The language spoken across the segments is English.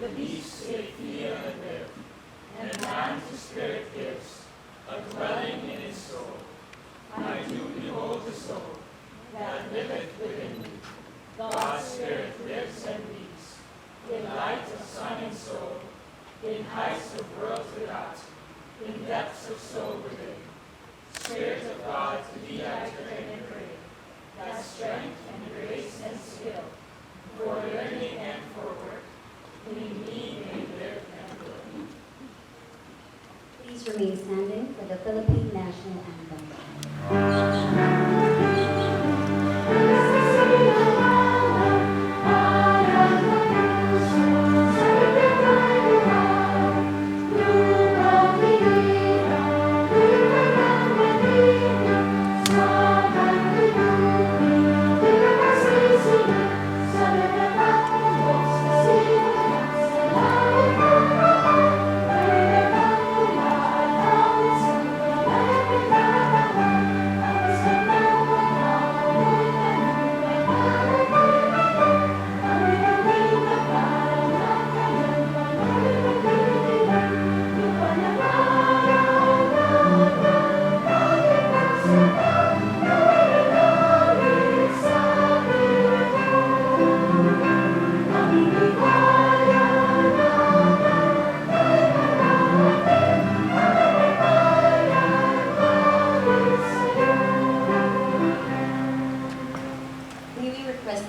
the beasts it feed and live, and man to spirit gives, a dwelling in his soul. I do behold the soul that liveth within me. God's spirit lives and leads, in light of sun and soul, in heights of worlds without, in depths of soul within. Spirit of God, to thee I turn and pray, that strength and grace and skill, for learning and for work, in me may live and work. Please remain standing for the Philippine National Anthem.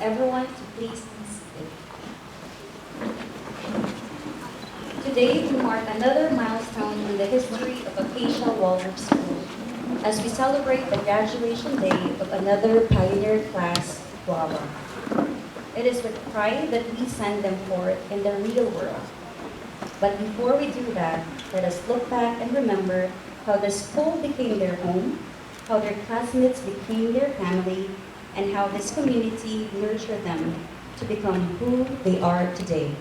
Everyone to please be seated. Today we mark another milestone in the history of Acacia Waldorf School as we celebrate the graduation day of another pioneer class, Guava. It is with pride that we send them forth in the real world. But before we do that, let us look back and remember how the school became their home, how their classmates became their family, and how this community nurtured them to become who they are today.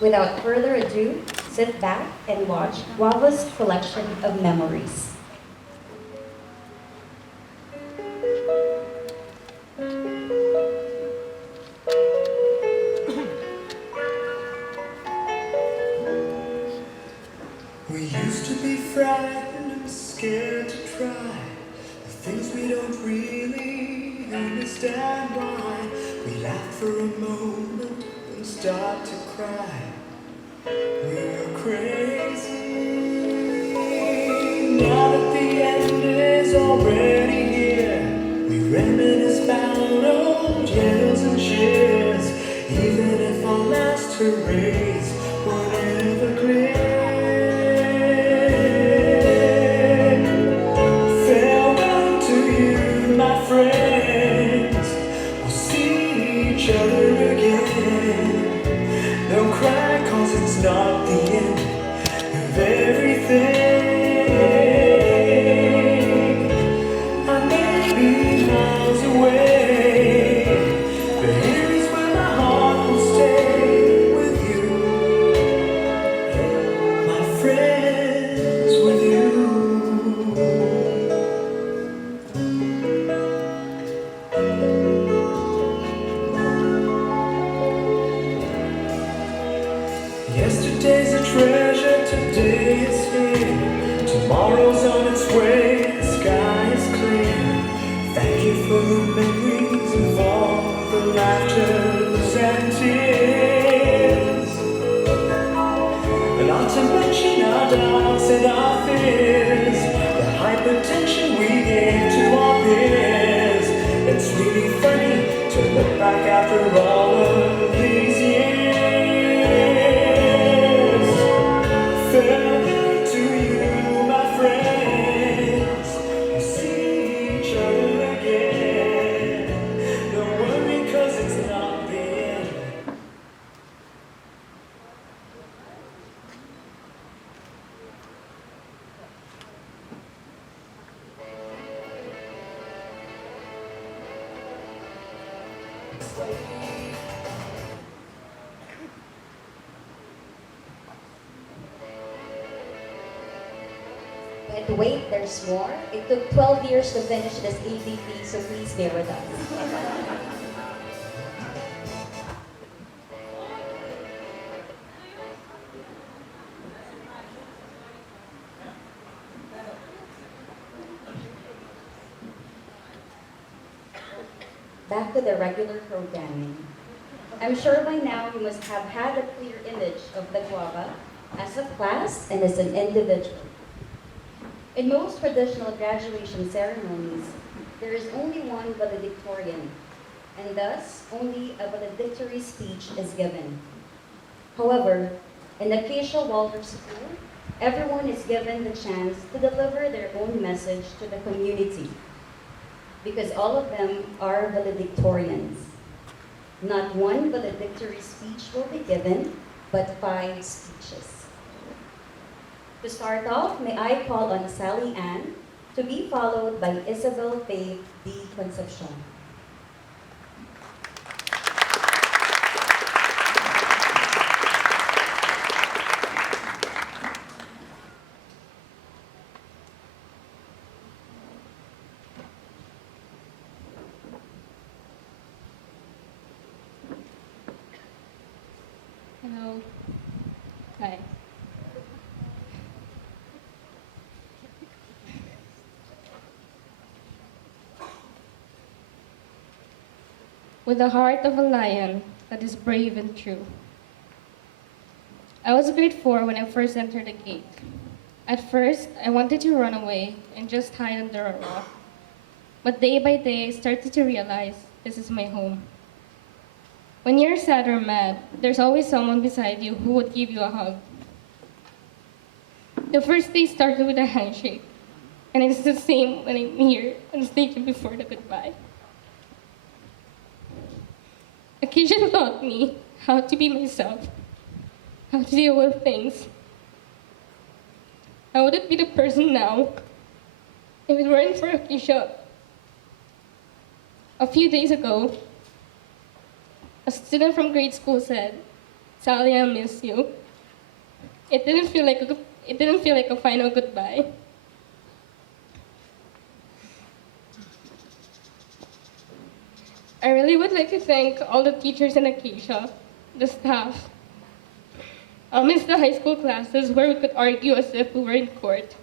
Without further ado, sit back and watch Guava's collection of memories. We used to be frightened and scared to try the things we don't really understand why. We laugh for a moment and start to cry. We were crazy. Now that the end is already here, we reminisce about old yells and cheers, even if our last hurrays were evergreen. Friends, we'll see each other again. Don't cry, cause it's not the end of everything. I may be miles away, but here is where my heart will stay with you, my friends, with you. Yesterday's a treasure, today is here. Tomorrow's on its way, the sky is clear. Thank you for the memories of all the laughters and tears. And not to mention our doubts and our fears, the hypertension we gave to our peers. It's really funny to look back after all of these years. Farewell to you, my friends. We'll see each other again. Don't worry, cause it's not the end. But wait, there's more. It took 12 years to finish this ADP, so please bear with us. back to the regular programming. I'm sure by now you must have had a clear image of the Guava as a class and as an individual. In most traditional graduation ceremonies, there is only one valedictorian, and thus only a valedictory speech is given. However, in Acacia Waldorf School, everyone is given the chance to deliver their own message to the community, because all of them are valedictorians. Not one valedictory speech will be given, but 5 speeches. To start off, may I call on Sally Ann, to be followed by Isabel Faith D. Concepcion. Hello. Hi. With the heart of a lion that is brave and true. I was grade 4 when I first entered the gate. At first, I wanted to run away and just hide under a rock. But day by day, I started to realize this is my home. When you're sad or mad, there's always someone beside you who would give you a hug. The first day started with a handshake, and it's the same when I'm here on stage before the goodbye. Occasion taught me how to be myself, how to deal with things. I wouldn't be the person now if it weren't for Acacia. A few days ago, a student from grade school said, "Sally, I miss you." It didn't feel like a final goodbye. I really would like to thank all the teachers in Acacia, the staff. I'll miss the high school classes where we could argue as if we were in court.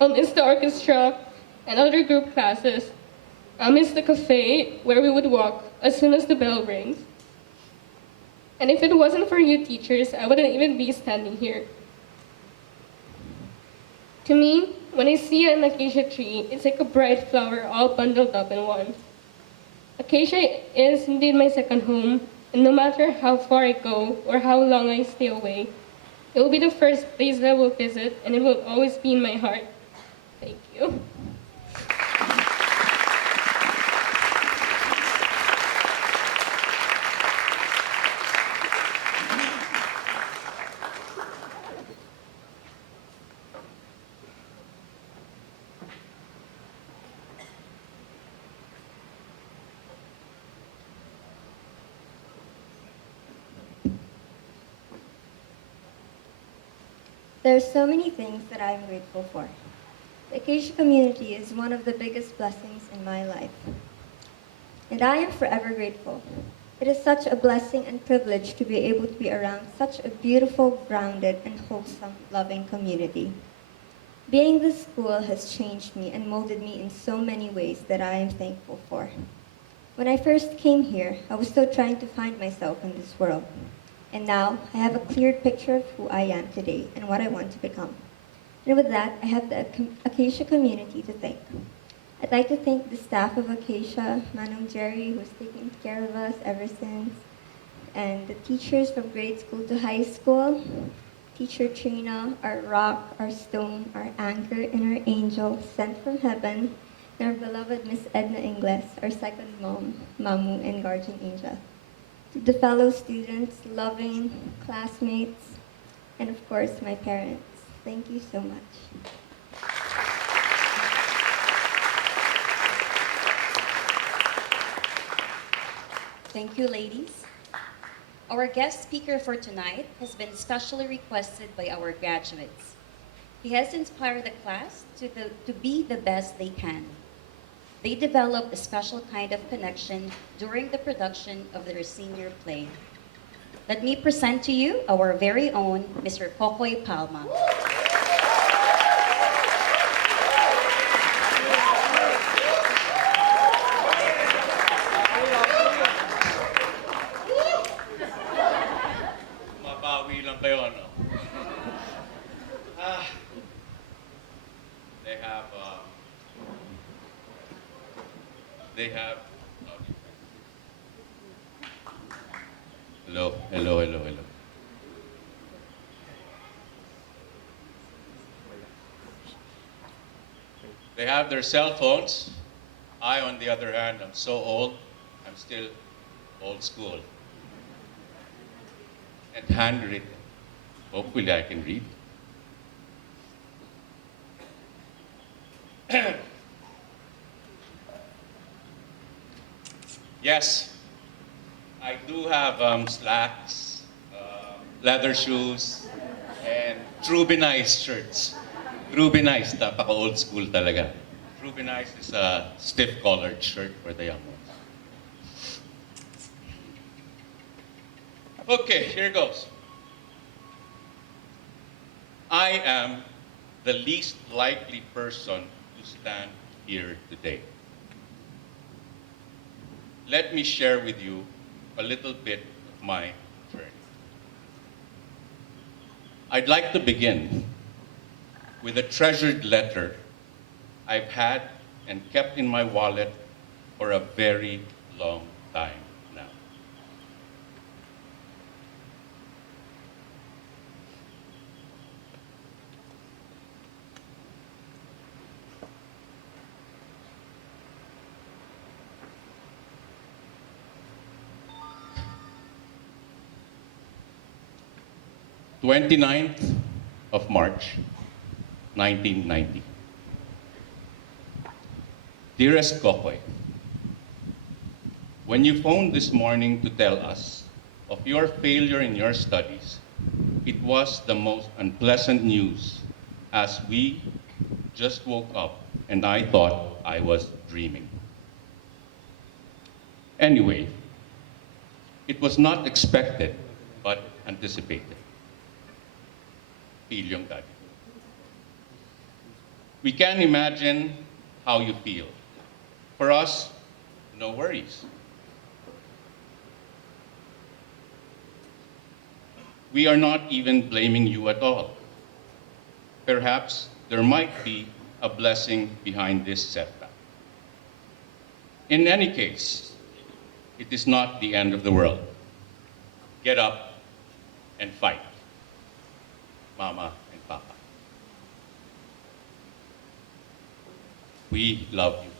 I'll miss the orchestra and other group classes. I'll miss the cafe where we would walk as soon as the bell rings. And if it wasn't for you teachers, I wouldn't even be standing here. To me, when I see an acacia tree, it's like a bright flower all bundled up in one. Acacia is indeed my second home, and no matter how far I go or how long I stay away, it will be the first place that I will visit, and it will always be in my heart. Thank you. There are so many things that I am grateful for. The Acacia community is one of the biggest blessings in my life, and I am forever grateful. It is such a blessing and privilege to be able to be around such a beautiful, grounded, and wholesome, loving community. Being this school has changed me and molded me in so many ways that I am thankful for. When I first came here, I was still trying to find myself in this world. And now, I have a clear picture of who I am today and what I want to become. And with that, I have the Acacia community to thank. I'd like to thank the staff of Acacia, Manong Jerry, who's taken care of us ever since, and the teachers from grade school to high school, Teacher Trina, our rock, our stone, our anchor, and our angel sent from heaven, and our beloved Miss Edna Ingles, our second mom, Mamu, and guardian angel. To the fellow students, loving classmates, and of course, my parents. Thank you so much. Thank you, ladies. Our guest speaker for tonight has been specially requested by our graduates. He has inspired the class to be the best they can. They developed a special kind of connection during the production of their senior play. Let me present to you our very own Mr. Kokoy Palma. Hello, hello, hello, hello. They have their cell phones. I, on the other hand, am so old, I'm still old school. And handwritten. Hopefully I can read. Yes, I do have slacks, leather shoes, and Rubinized shirts. Rubinized, napaka-old school talaga. Rubinized is a stiff collared shirt for the young ones. Okay, here goes. I am the least likely person to stand here today. Let me share with you a little bit of my journey. I'd like to begin with a treasured letter I've had and kept in my wallet for a very long time now. "29th of March, 1990. Dearest Kokoy, when you phoned this morning to tell us of your failure in your studies, it was the most unpleasant news, as we just woke up and I thought I was dreaming. Anyway, it was not expected but anticipated. Pilyong Daddy. We can imagine how you feel. For us, no worries. We are not even blaming you at all. Perhaps there might be a blessing behind this setback. In any case, it is not the end of the world. Get up and fight, Mama and Papa. We love you.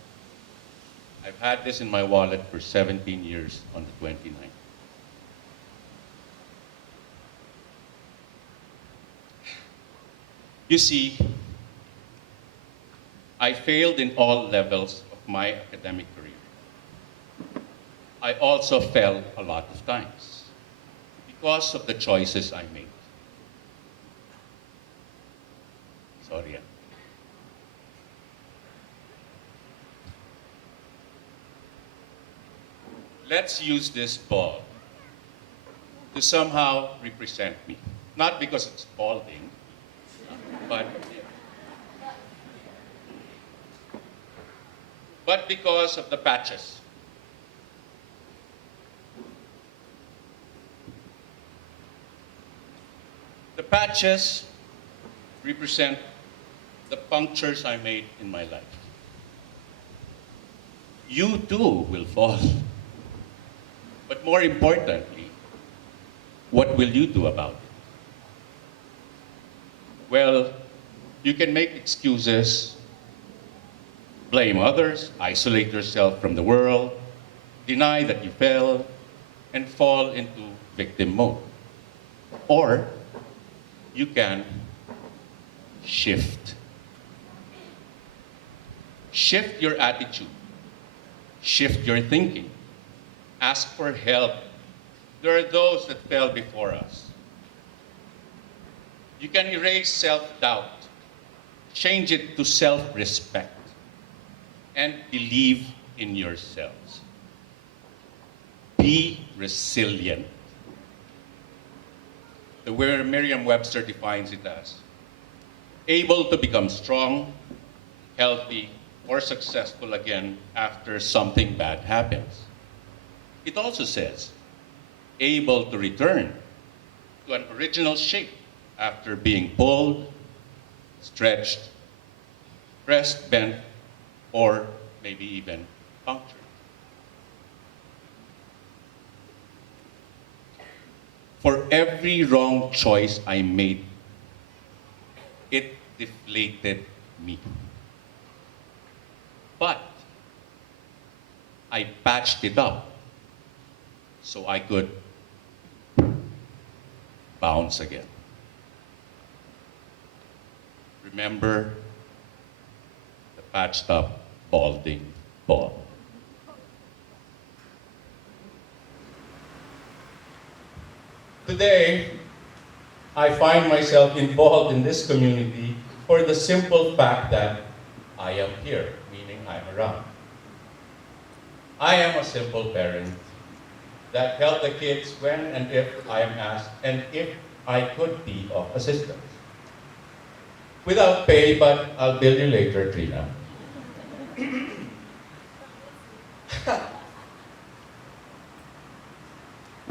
I've had this in my wallet for 17 years on the 29th. You see, I failed in all levels of my academic career. I also fell a lot of times because of the choices I made. Sorry. Let's use this ball to somehow represent me. Not because it's balding, but because of the patches. The patches represent the punctures I made in my life. You too will fall. But more importantly, what will you do about it? Well, you can make excuses, blame others, isolate yourself from the world, deny that you fell, and fall into victim mode. Or you can shift. Shift your attitude. Shift your thinking. Ask for help. There are those that fell before us. You can erase self-doubt, change it to self-respect, and believe in yourselves. Be resilient. The way Merriam-Webster defines it as able to become strong, healthy, or successful again after something bad happens. It also says, able to return to an original shape after being pulled, stretched, pressed, bent, or maybe even punctured. For every wrong choice I made, it deflated me. But I patched it up so I could bounce again. Remember the patched up balding ball. Today, I find myself involved in this community for the simple fact that I am here, meaning I'm around. I am a simple parent that help the kids when and if I am asked, and if I could be of assistance. Without pay, but I'll bill you later, Trina.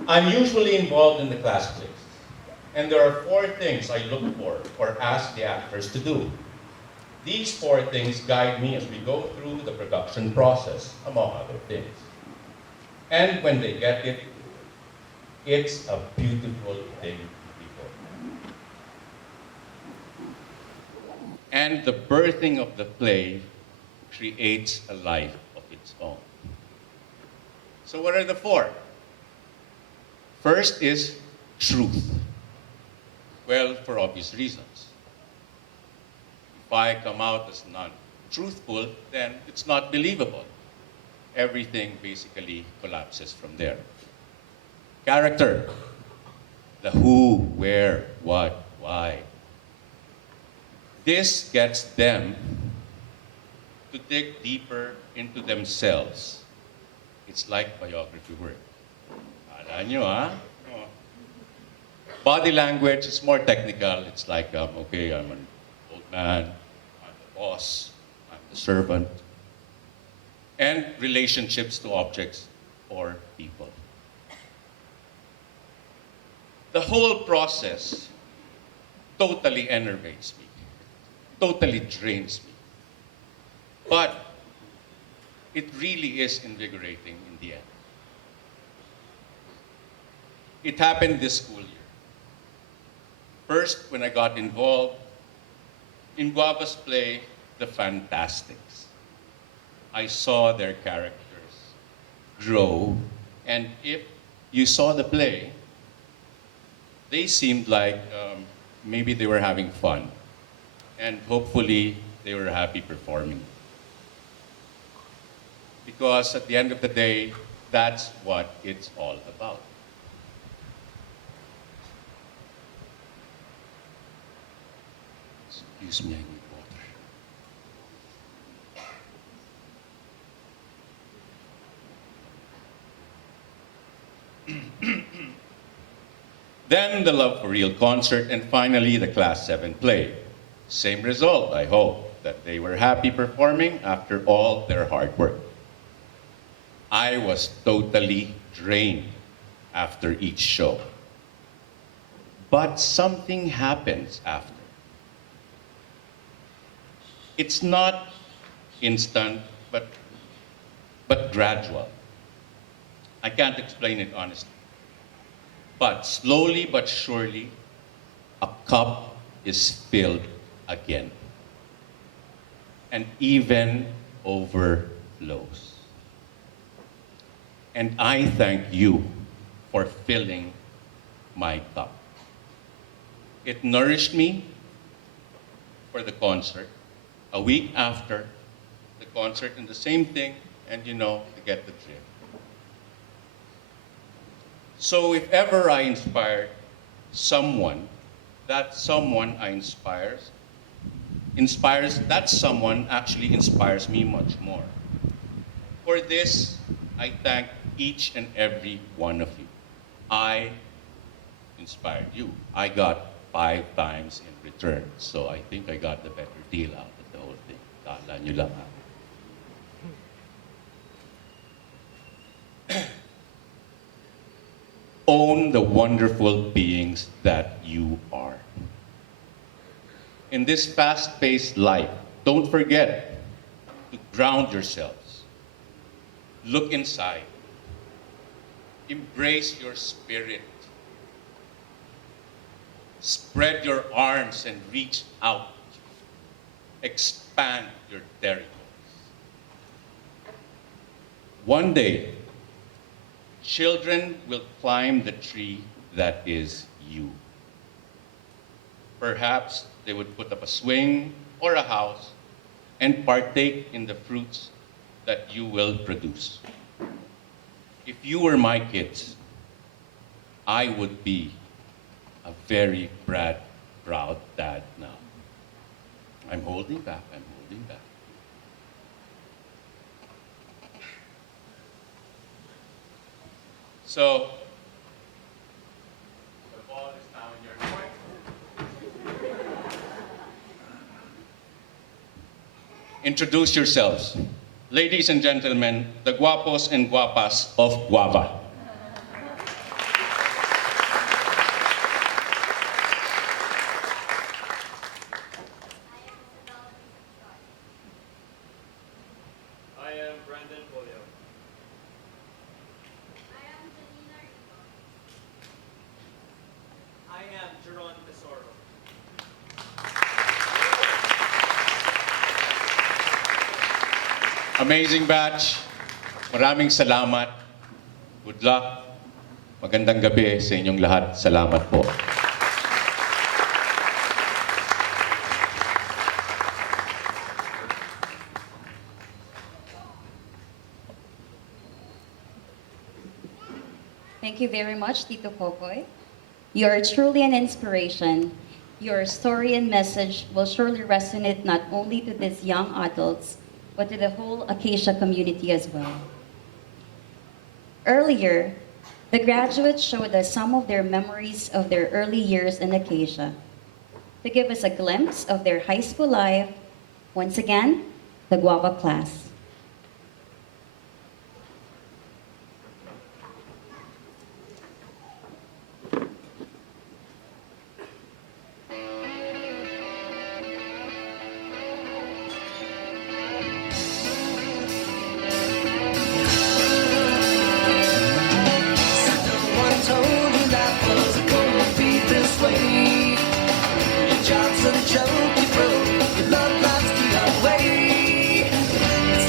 I'm usually involved in the class plays, and there are 4 things I look for or ask the actors to do. These 4 things guide me as we go through the production process, among other things. And when they get it, it's a beautiful thing to behold. And the birthing of the play creates a life of its own. So what are the 4? First is truth. Well, for obvious reasons. If I come out as non-truthful, then it's not believable. Everything basically collapses from there. Character. The who, where, what, why. This gets them to dig deeper into themselves. It's like biography work. Kala nyo, ha? Body language is more technical. It's like, okay, I'm an old man, I'm the boss, I'm the servant. And relationships to objects or people. The whole process totally enervates me, totally drains me. But it really is invigorating in the end. It happened this school year. First, when I got involved in Guava's play, The Fantastics. I saw their characters grow, and if you saw the play, they seemed like maybe they were having fun, and hopefully they were happy performing. Because at the end of the day, that's what it's all about. Excuse me, I need water. Then the Love for Real concert, and finally the Class 7 play. Same result, I hope, that they were happy performing after all their hard work. I was totally drained after each show. But something happens after. It's not instant, but gradual. I can't explain it honestly. But slowly but surely, a cup is filled again. And even overflows. And I thank you for filling my cup. It nourished me for the concert. A week after the concert, and the same thing, and you get the drift. So if ever I inspired someone, that someone I inspires, that someone actually inspires me much more. For this, I thank each and every one of you. I inspired you. I got 5 times in return. So I think I got the better deal out of the whole thing. Kala nyo lang, ha? Own the wonderful beings that you are. In this fast-paced life, don't forget to ground yourselves. Look inside. Embrace your spirit. Spread your arms and reach out. Expand your territories. One day, children will climb the tree that is you. Perhaps they would put up a swing or a house and partake in the fruits that you will produce. If you were my kids, I would be a very proud dad now. I'm holding back. So, the ball is now in your court. Introduce yourselves. Ladies and gentlemen, the guapos and guapas of Guava. I am Brandon Polio. I am Jeron Tesoro. Amazing batch. Maraming salamat. Good luck. Magandang gabi sa inyong lahat. Salamat po. Thank you very much, Tito Popoy. You are truly an inspiration. Your story and message will surely resonate not only to these young adults, but to the whole Acacia community as well. Earlier, the graduates showed us some of their memories of their early years in Acacia. To give us a glimpse of their high school life, once again, the Guava class. Job's a joke you broke, your love life's the other way. It's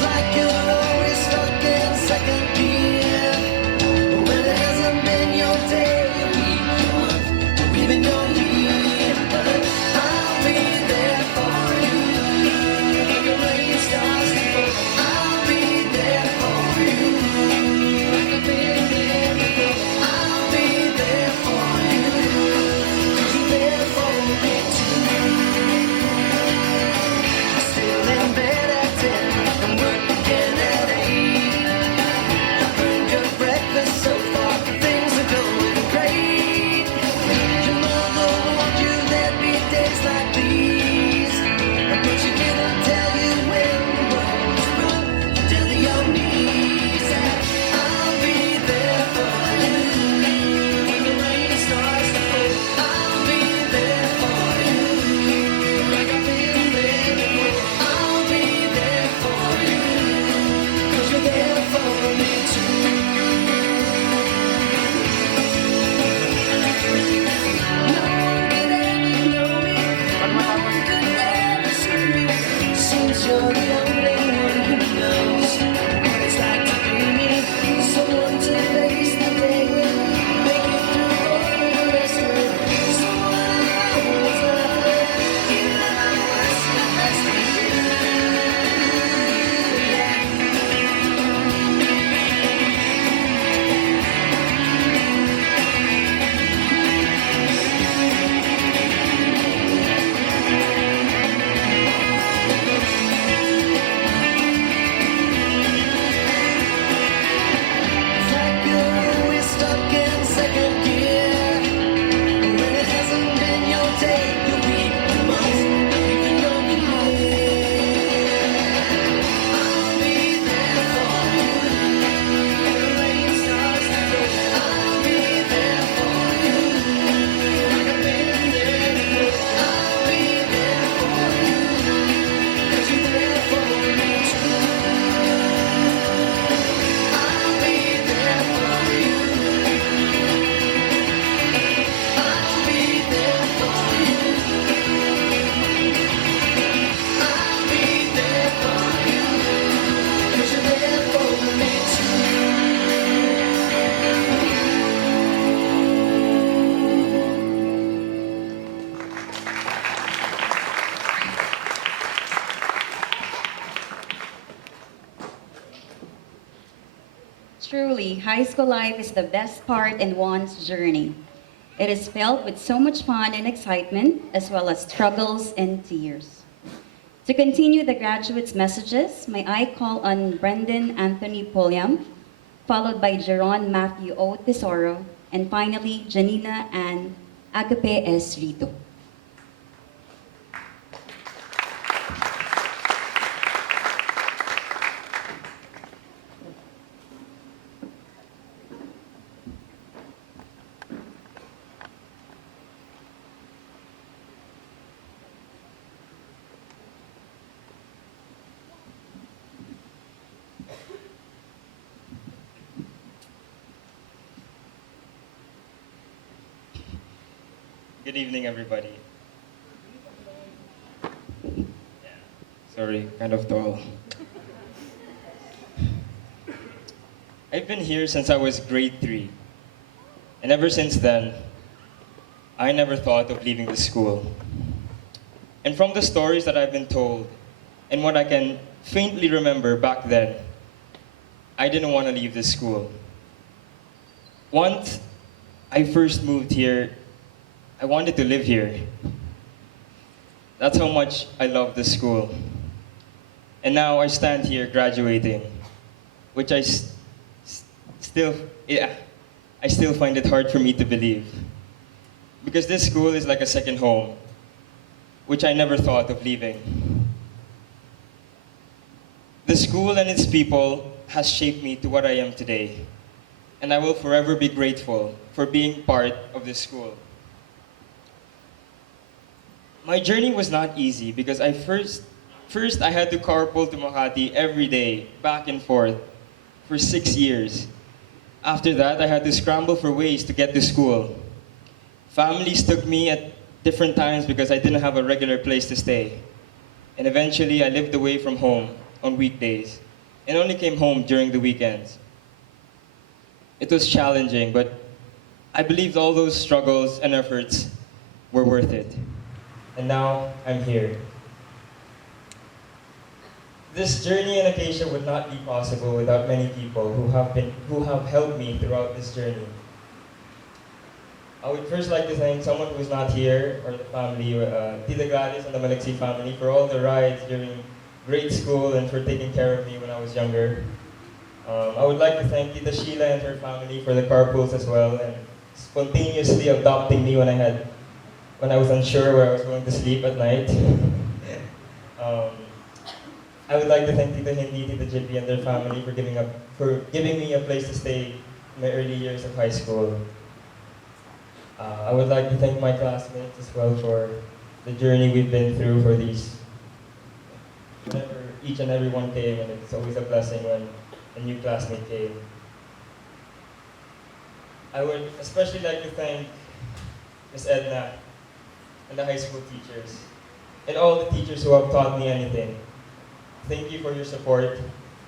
high school life is the best part in one's journey. It is filled with so much fun and excitement, as well as struggles and tears. To continue the graduates' messages, may I call on Brendan Anthony Poliam, followed by Jeron Matthew O. Tesoro, and finally, Janina Ann Agape S. Rito. Good evening, everybody. Sorry, kind of tall. I've been here since I was grade 3. And ever since then, I never thought of leaving the school. And from the stories that I've been told, and what I can faintly remember back then, I didn't want to leave the school. Once I first moved here, I wanted to live here. That's how much I love the school. And now I stand here graduating, which I still find it hard for me to believe. Because this school is like a second home, which I never thought of leaving. The school and its people has shaped me to what I am today, and I will forever be grateful for being part of this school. My journey was not easy because first I had to carpool to Makati every day, back and forth, for 6 years. After that, I had to scramble for ways to get to school. Families took me at different times because I didn't have a regular place to stay. And eventually, I lived away from home on weekdays and only came home during the weekends. It was challenging, but I believed all those struggles and efforts were worth it. And now I'm here. This journey in Acacia would not be possible without many people who have helped me throughout this journey. I would first like to thank someone who's not here, or the family, Tita Gladys and the Maliksi family, for all the rides during grade school and for taking care of me when I was younger. I would like to thank Tita Sheila and her family for the carpools as well, and spontaneously adopting me when I was unsure where I was going to sleep at night. I would like to thank Tita Hindi, Tita Jippy, and their family for giving me a place to stay in my early years of high school. I would like to thank my classmates as well for the journey we've been through for these. Whenever each and every one came, and it's always a blessing when a new classmate came. I would especially like to thank Miss Edna and the high school teachers, and all the teachers who have taught me anything. Thank you for your support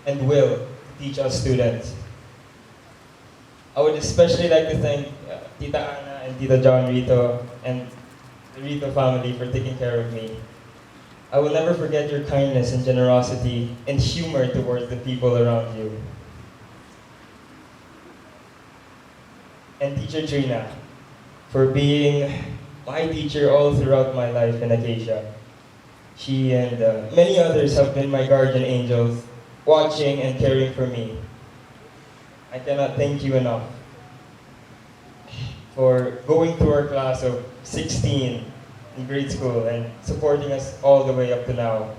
and will to teach us students. I would especially like to thank Tita Ana and Tita John Rito and the Rito family for taking care of me. I will never forget your kindness and generosity and humor towards the people around you. And Teacher Trina, for being my teacher all throughout my life in Acacia. She and many others have been my guardian angels, watching and caring for me. I cannot thank you enough for going through our class of 16 in grade school and supporting us all the way up to now.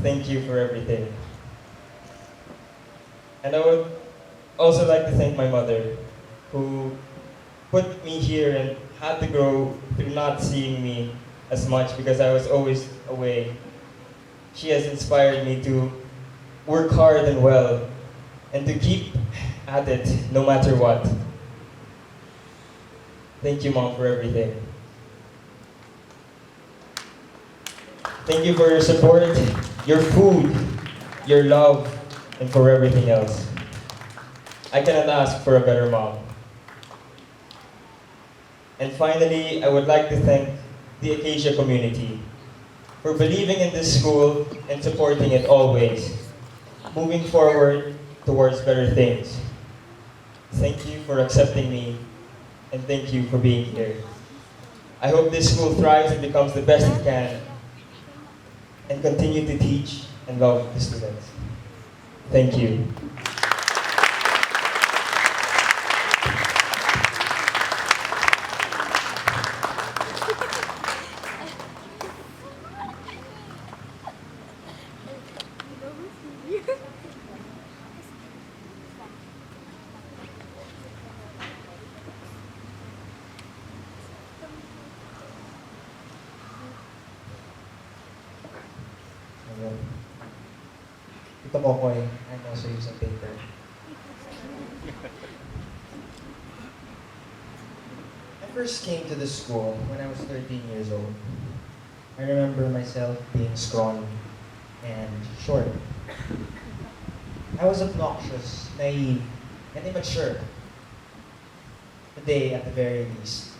Thank you for everything. And I would also like to thank my mother, who put me here and had to grow through not seeing me as much because I was always away. She has inspired me to work hard and well and to keep at it no matter what. Thank you, Mom, for everything. Thank you for your support, your food, your love, and for everything else. I cannot ask for a better mom. And finally, I would like to thank the Acacia community for believing in this school and supporting it always, moving forward towards better things. Thank you for accepting me, and thank you for being here. I hope this school thrives and becomes the best it can, and continue to teach and love the students. Thank you. Ayun. Ito po ko I'm also using paper. I first came to this school when I was 13 years old. I remember myself being scrawny and short. I was obnoxious, naive, and immature. Today, at the very least,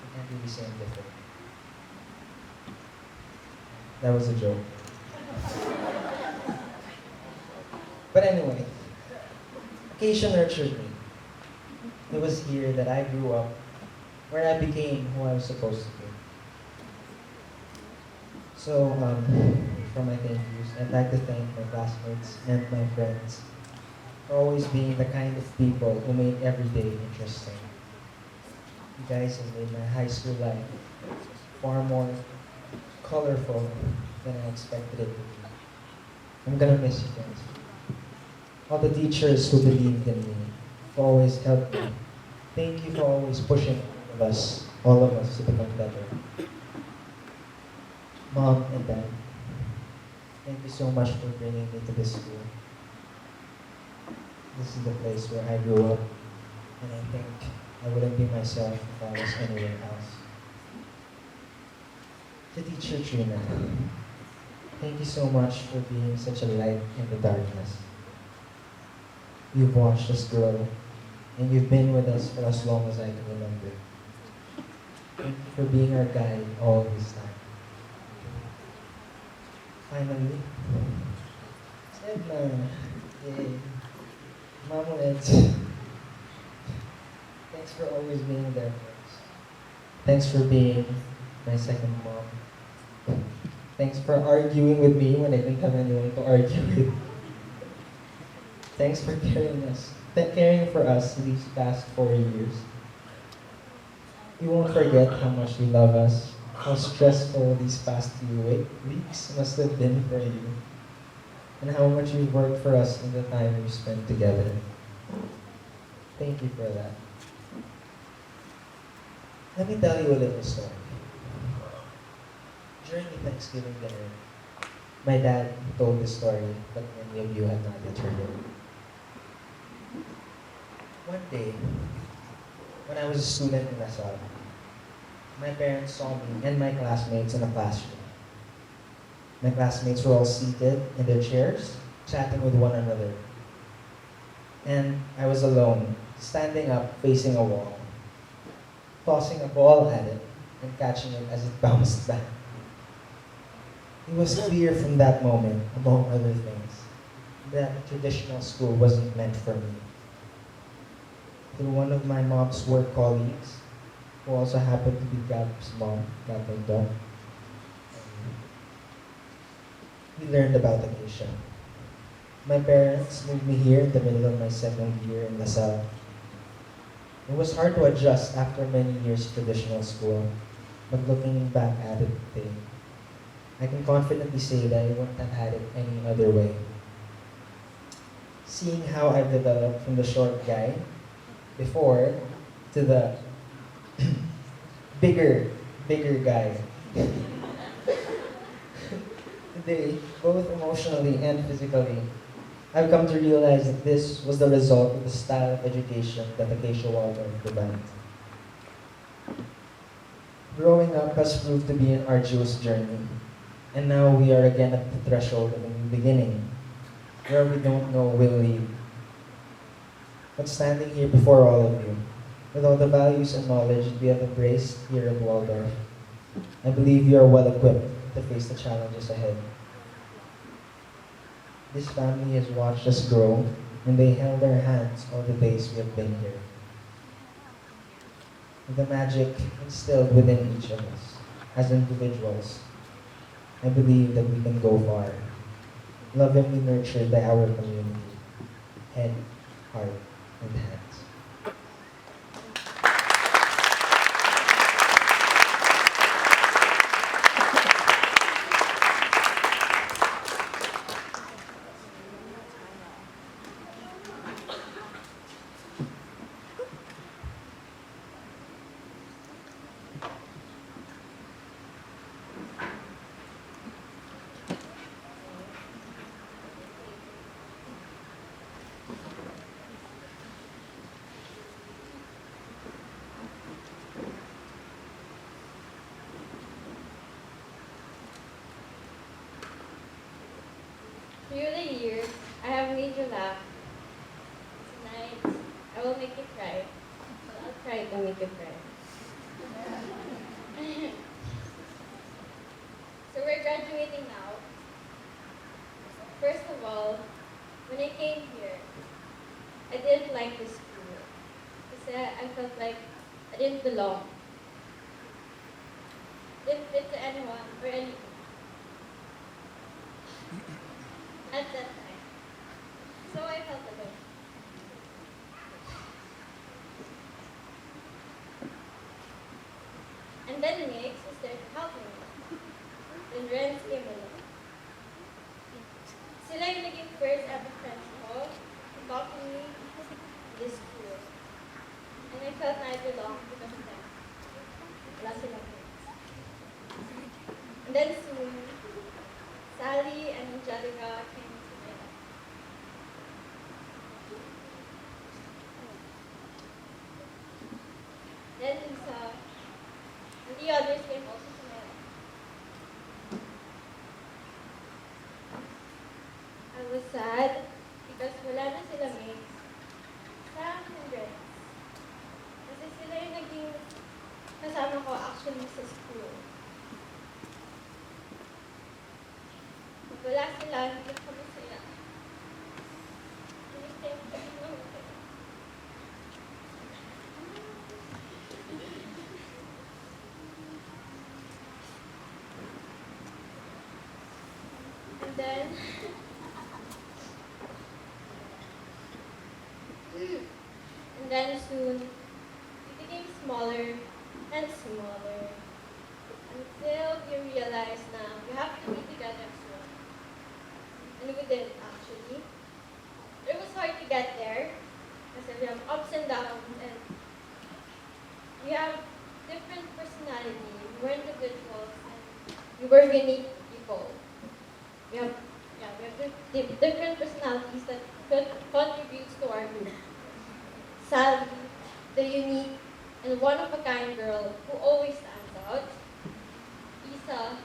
I can't really say I'm different. That was a joke. But anyway, Acacia nurtured me. It was here that I grew up, where I became who I was supposed to be. So, for my thank yous, I'd like to thank my classmates and my friends for always being the kind of people who made every day interesting. You guys have made my high school life far more colorful than I expected it to be. I'm gonna miss you guys. All the teachers who believed in me, who always helped me. Thank you for always pushing all of us to become better. Mom and Dad, thank you so much for bringing me to this school. This is the place where I grew up, and I think I wouldn't be myself if I was anywhere else. To Teacher Trina, thank you so much for being such a light in the darkness. You've watched us grow, and you've been with us for as long as I can remember. Thank you for being our guide all this time. Finally, Edna, yay, Mama Eds, thanks for always being there for us. Thanks for being my second mom. Thanks for arguing with me when I didn't have anyone to argue with. Thanks for caring for us these past 4 years. We won't forget how much you love us, how stressful these past few weeks must have been for you, and how much you worked for us in the time we spent together. Thank you for that. Let me tell you a little story. During the Thanksgiving dinner, my dad told this story, but many of you have not yet heard it. One day, when I was a student in Lasal, my parents saw me and my classmates in a classroom. My classmates were all seated in their chairs, chatting with one another. And I was alone, standing up facing a wall, tossing a ball at it and catching it as it bounced back. It was clear from that moment, among other things, that traditional school wasn't meant for me. Through one of my mom's work colleagues, who also happened to be Gab's mom, Gab and Dom, we learned about Acacia. My parents moved me here in the middle of my second year in LaSalle. It was hard to adjust after many years of traditional school, but looking back at it today, I can confidently say that I wouldn't have had it any other way. Seeing how I've developed from the short guy before to the bigger guy today, both emotionally and physically, I've come to realize that this was the result of the style of education that Acacia Waldorf provided. Growing up has proved to be an arduous journey, and now we are again at the threshold of a new beginning, where we don't know we'll lead. But standing here before all of you, with all the values and knowledge we have embraced here at Waldorf, I believe you are well equipped to face the challenges ahead. This family has watched us grow and they held our hands all the days we have been here. The magic instilled within each of us as individuals, I believe that we can go far, lovingly nurtured by our community, head, heart, and hands. Through the years, I have made you laugh. Tonight, I will make you cry. But I'll try to make you cry. So we're graduating now. First of all, when I came here, I didn't like this school. Kasi I felt like I didn't belong. Didn't fit to anyone or anything. At that time. So I felt alone. And then Mix started helping me. Then Renz came along. Sila yung naging first ever friends ko to talk to me in this school. And I felt na I belonged because of them. Wala silang friends. And then soon, Sally and Angelica came to my life. Then Lisa and the others came also to my life. I was sad because wala na sila mates sa hundreds. Kasi sila yung naging kasama ko actually sa school. Wala sila, hindi kami saya. Hindi tayo magkakita. And then soon, it became smaller and smaller until we realized na we have to be together as one. And we did actually. It was hard to get there because we have ups and downs and we have different personality. We're individuals and we were unique people. We have different personalities that contributes to our group. Sally, the unique and one-of-a-kind girl who always stands out. Isa,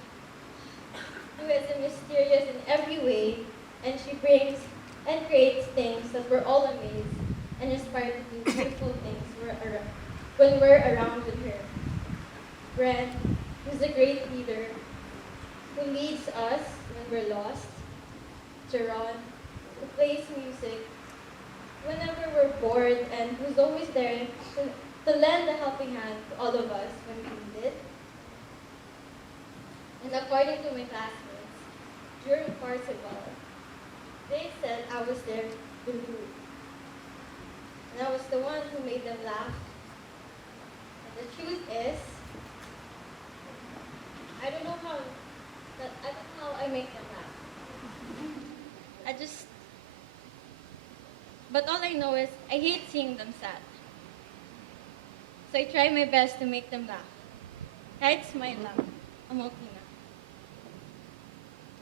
who is mysterious in every way, and she brings and creates things that we're all amazed and inspired to do beautiful things when we're around with her. Brent, who's a great leader, who leads us when we're lost. Jerron, who plays music whenever we're bored and who's always there to lend a helping hand to all of us when we need it. And according to my classmates, during Parsival, they said I was their guru. And I was the one who made them laugh. And the truth is, I don't know how I make them laugh. But all I know is I hate seeing them sad. So I try my best to make them laugh. Kahit smile lang, I'm okay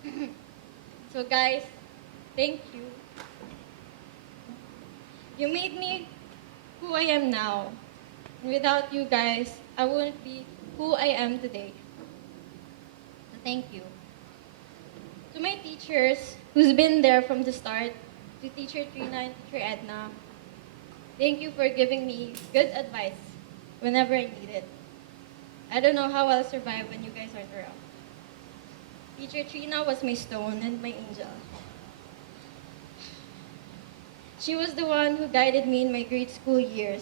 na. So guys, thank you. You made me who I am now. And without you guys, I wouldn't be who I am today. So thank you. To my teachers, who's been there from the start, to Teacher Trina and Teacher Edna, thank you for giving me good advice whenever I need it. I don't know how I'll survive when you guys aren't around. Teacher Trina was my stone and my angel. She was the one who guided me in my grade school years.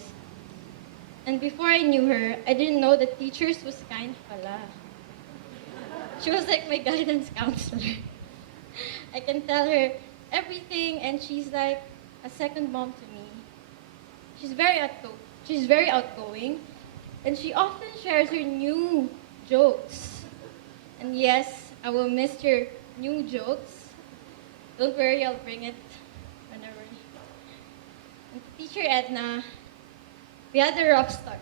And before I knew her, I didn't know that teachers was kind pala. She was like my guidance counselor. I can tell her everything and she's like a second mom to me. She's very outgoing and she often shares her new jokes. And yes, I will miss your new jokes. Don't worry, I'll bring it whenever. And to Teacher Edna, we had a rough start.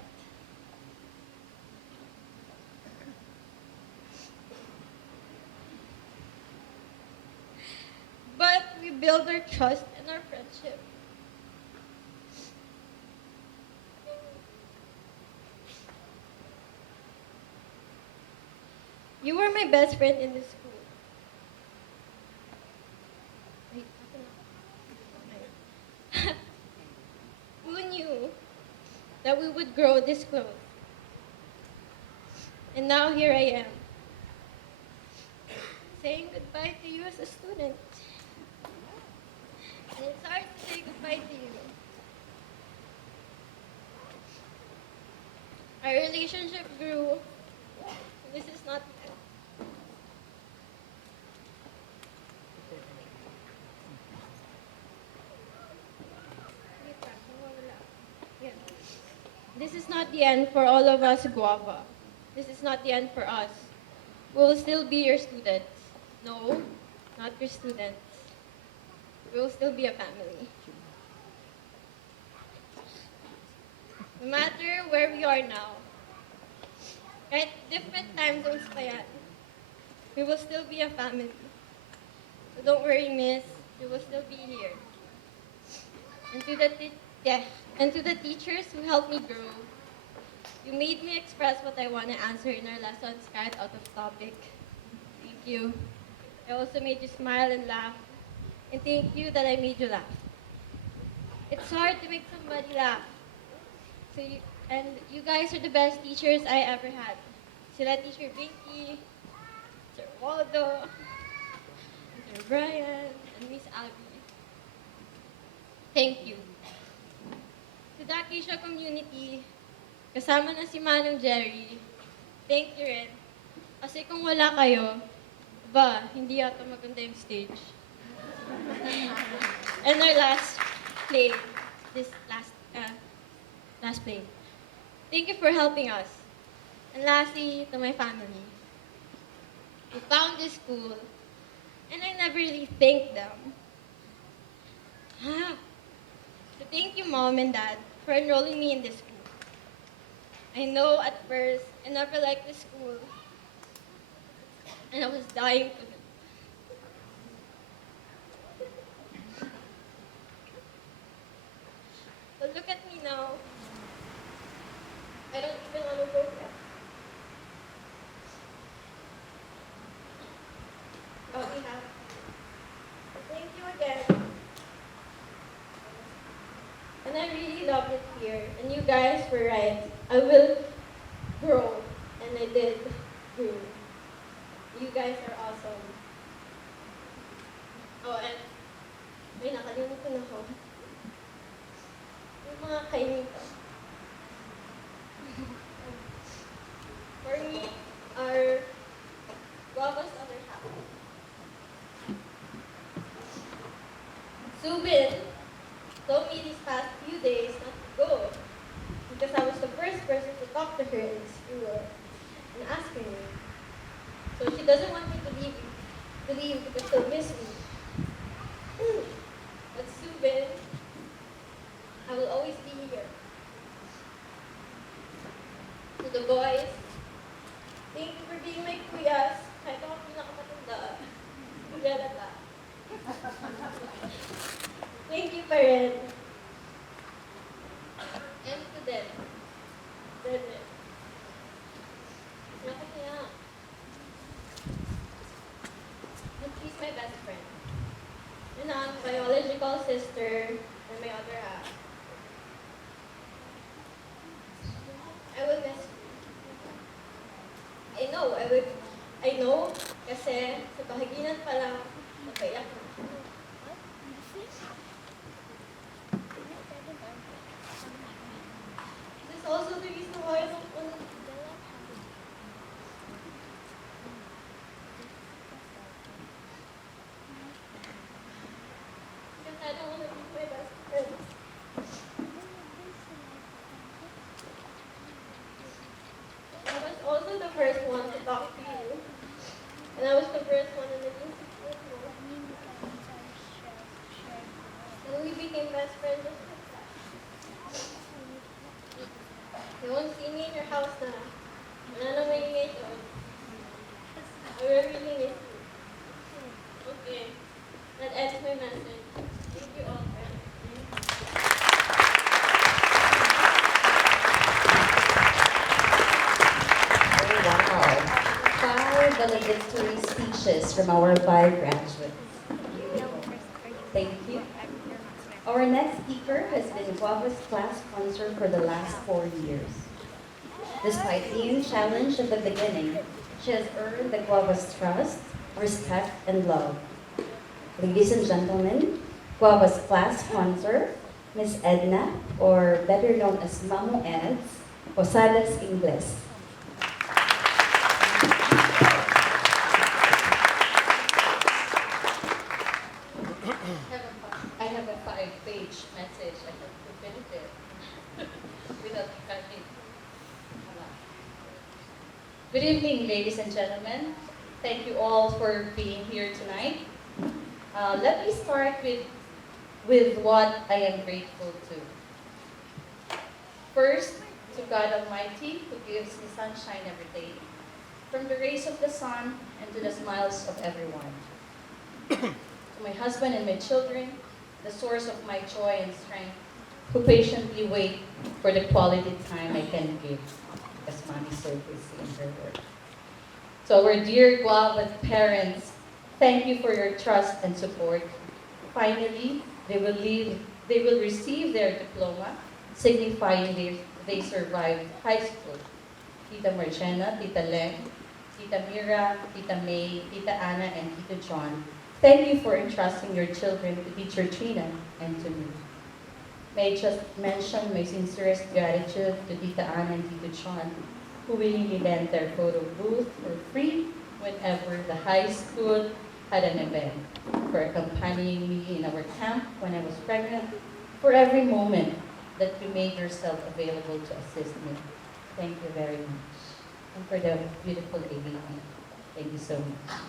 But we built our trust and our friendship. You were my best friend in the school. Wait, okay. Who knew that we would grow this close? And now here I am, saying goodbye to you as a student. And it's hard to say goodbye to you. Our relationship grew. This is not This is not the end for all of us, Guava. This is not the end for us. We will still be your students. No, not your students. We will still be a family. No matter where we are now, right? Different time zones pa yan. We will still be a family. So don't worry, miss. We will still be here. And to the teachers who helped me grow, you made me express what I want to answer in our lessons right out of topic. Thank you. I also made you smile and laugh. And thank you that I made you laugh. It's hard to make somebody laugh. And you guys are the best teachers I ever had. Sila Teacher Binky, Sir Waldo, Sir Brian, and Miss Abby. Thank you. To the Acacia community, kasama na si Manong Jerry, thank you rin. Kasi kung wala kayo, hindi yata maganda yung stage. And our last play, last play. Thank you for helping us. And lastly, to my family. We found this school, and I never really thanked them. So thank you, Mom and Dad, for enrolling me in this school. I know at first I never liked this school, and I was dying to leave. But look at me now. I don't even want to go back. Oh, we have. Thank you again. And I really loved it here. And you guys were right. I will grow. And I did grow. You guys are awesome. Oh, and may nakalimutan ako. Yung mga kainita. For me, are Guava's other half. Subin told me these past few days not to go because I was the first person to talk to her in school and ask her name. So she doesn't want me to leave because she'll miss me. But Subin, I will always be here. To the boys, thank you for being my kuyas. Kahit ako pinakamatanda. Kuya. Thank you pa rin. And to them. Ako kaya. And she's my best friend. Yun ang biological sister and my other half. I will miss you. I know, kasi sa pahaginan pa lang, napaiyak na. I don't want to. Because I don't want to be my best friend. I was also the first one to talk to you. And I was the first one in the institute. And we became best friends just like that. You won't see me in your house na. Wala na maingay doon. I will really miss you. Okay. That ends my message. Thank you all, friends. Oh, wow. Five valedictory speeches from our five graduates. Thank you. Our next speaker has been Guava's class sponsor for the last 4 years. Despite being challenged at the beginning, she has earned the Guava's trust, respect, and love. Ladies and gentlemen, Guava's class sponsor, Miss Edna, or better known as Mamo Eds, Posadas Ingles. I have a 5-page message. I have to finish it without cutting. Good evening, ladies and gentlemen. Thank you all for being here tonight. Let me start with what I am grateful to. First, to God Almighty, who gives me sunshine every day, from the rays of the sun and to the smiles of everyone. To my husband and my children, the source of my joy and strength, who patiently wait for the quality time I can give, because mommy's so busy in her work. To our dear Guava parents, thank you for your trust and support. Finally, they will receive their diploma, signifying they survived high school. Tita Marjana, Tita Leng, Tita Mira, Tita May, Tita Anna, and Tito John, thank you for entrusting your children to Teacher Trina and to me. May I just mention my sincerest gratitude to Tita Anna and Tito John, who willingly lent their photo booth for free whenever the high school had an event, for accompanying me in our camp when I was pregnant, for every moment that you made yourself available to assist me. Thank you very much. And for the beautiful ABP, thank you so much.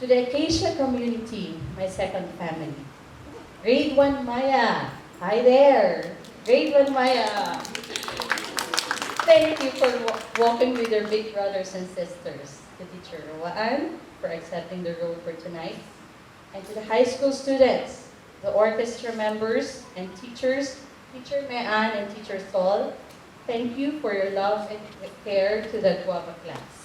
To the Acacia community, my second family. Grade 1 Maya, hi there. Grade 1 Maya. Thank you for walking with your big brothers and sisters. To Teacher Roaan for accepting the role for tonight. And to the high school students, the orchestra members and teachers, Teacher Mayan and Teacher Sol, thank you for your love and care to the Guava class.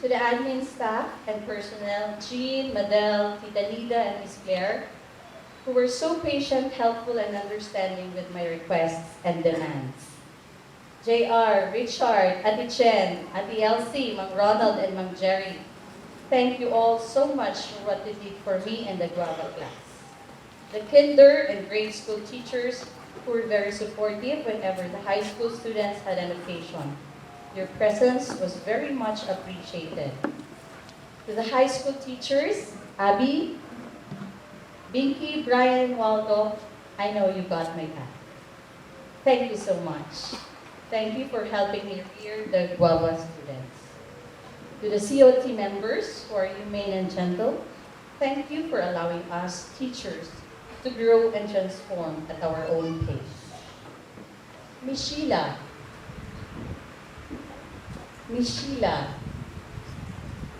To the admin staff and personnel, Jean, Madel, Tita Lida, and Miss Claire, who were so patient, helpful, and understanding with my requests and demands. JR, Richard, Ate Chen, Ate Elsie, Mang Ronald, and Mang Jerry, thank you all so much for what you did for me and the Guava class. The kinder and grade school teachers who were very supportive whenever the high school students had an occasion. Your presence was very much appreciated. To the high school teachers, Abby, Binky, Brian, and Waldo, I know you got my back. Thank you so much. Thank you for helping me rear the Guava students. To the COT members who are humane and gentle, thank you for allowing us teachers to grow and transform at our own pace. Miss Sheila,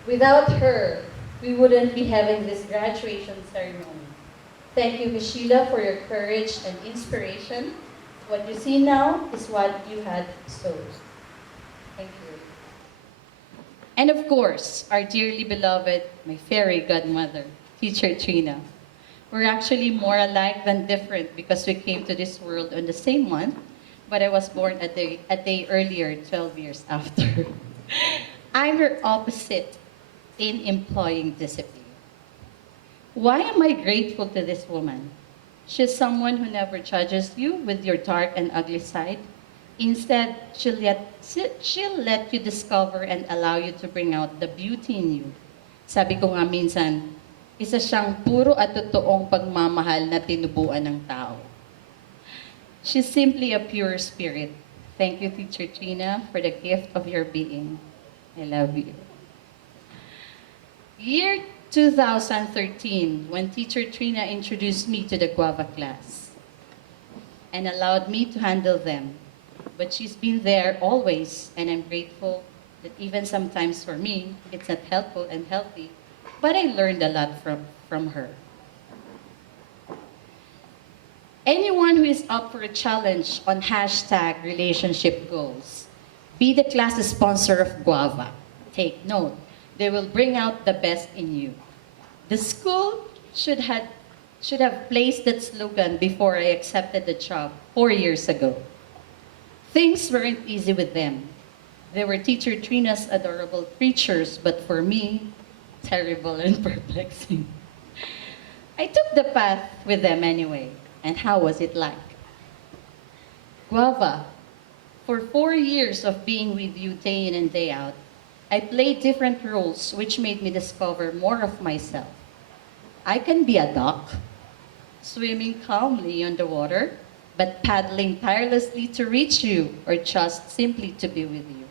without her, we wouldn't be having this graduation ceremony. Thank you, Miss Sheila, for your courage and inspiration. What you see now is what you had sowed. Thank you. And of course, our dearly beloved, my fairy godmother, Teacher Trina. We're actually more alike than different because we came to this world on the same month, but I was born a day earlier, 12 years after. I'm her opposite in employing discipline. Why am I grateful to this woman? She's someone who never judges you with your dark and ugly side. Instead, she'll let you discover and allow you to bring out the beauty in you. Sabi ko nga minsan, isa siyang puro at totoong pagmamahal na tinubuan ng tao. She's simply a pure spirit. Thank you, Teacher Trina, for the gift of your being. I love you. Year 2013, when Teacher Trina introduced me to the Guava class and allowed me to handle them. But she's been there always, and I'm grateful that even sometimes for me, it's not helpful and healthy, but I learned a lot from her. Anyone who is up for a challenge on hashtag relationship goals, be the class sponsor of Guava. Take note, they will bring out the best in you. The school should have placed that slogan before I accepted the job 4 years ago. Things weren't easy with them. They were Teacher Trina's adorable creatures, but for me, terrible and perplexing. I took the path with them anyway. And how was it like? Guava, for 4 years of being with you day in and day out, I played different roles which made me discover more of myself. I can be a duck, swimming calmly underwater, but paddling tirelessly to reach you or just simply to be with you.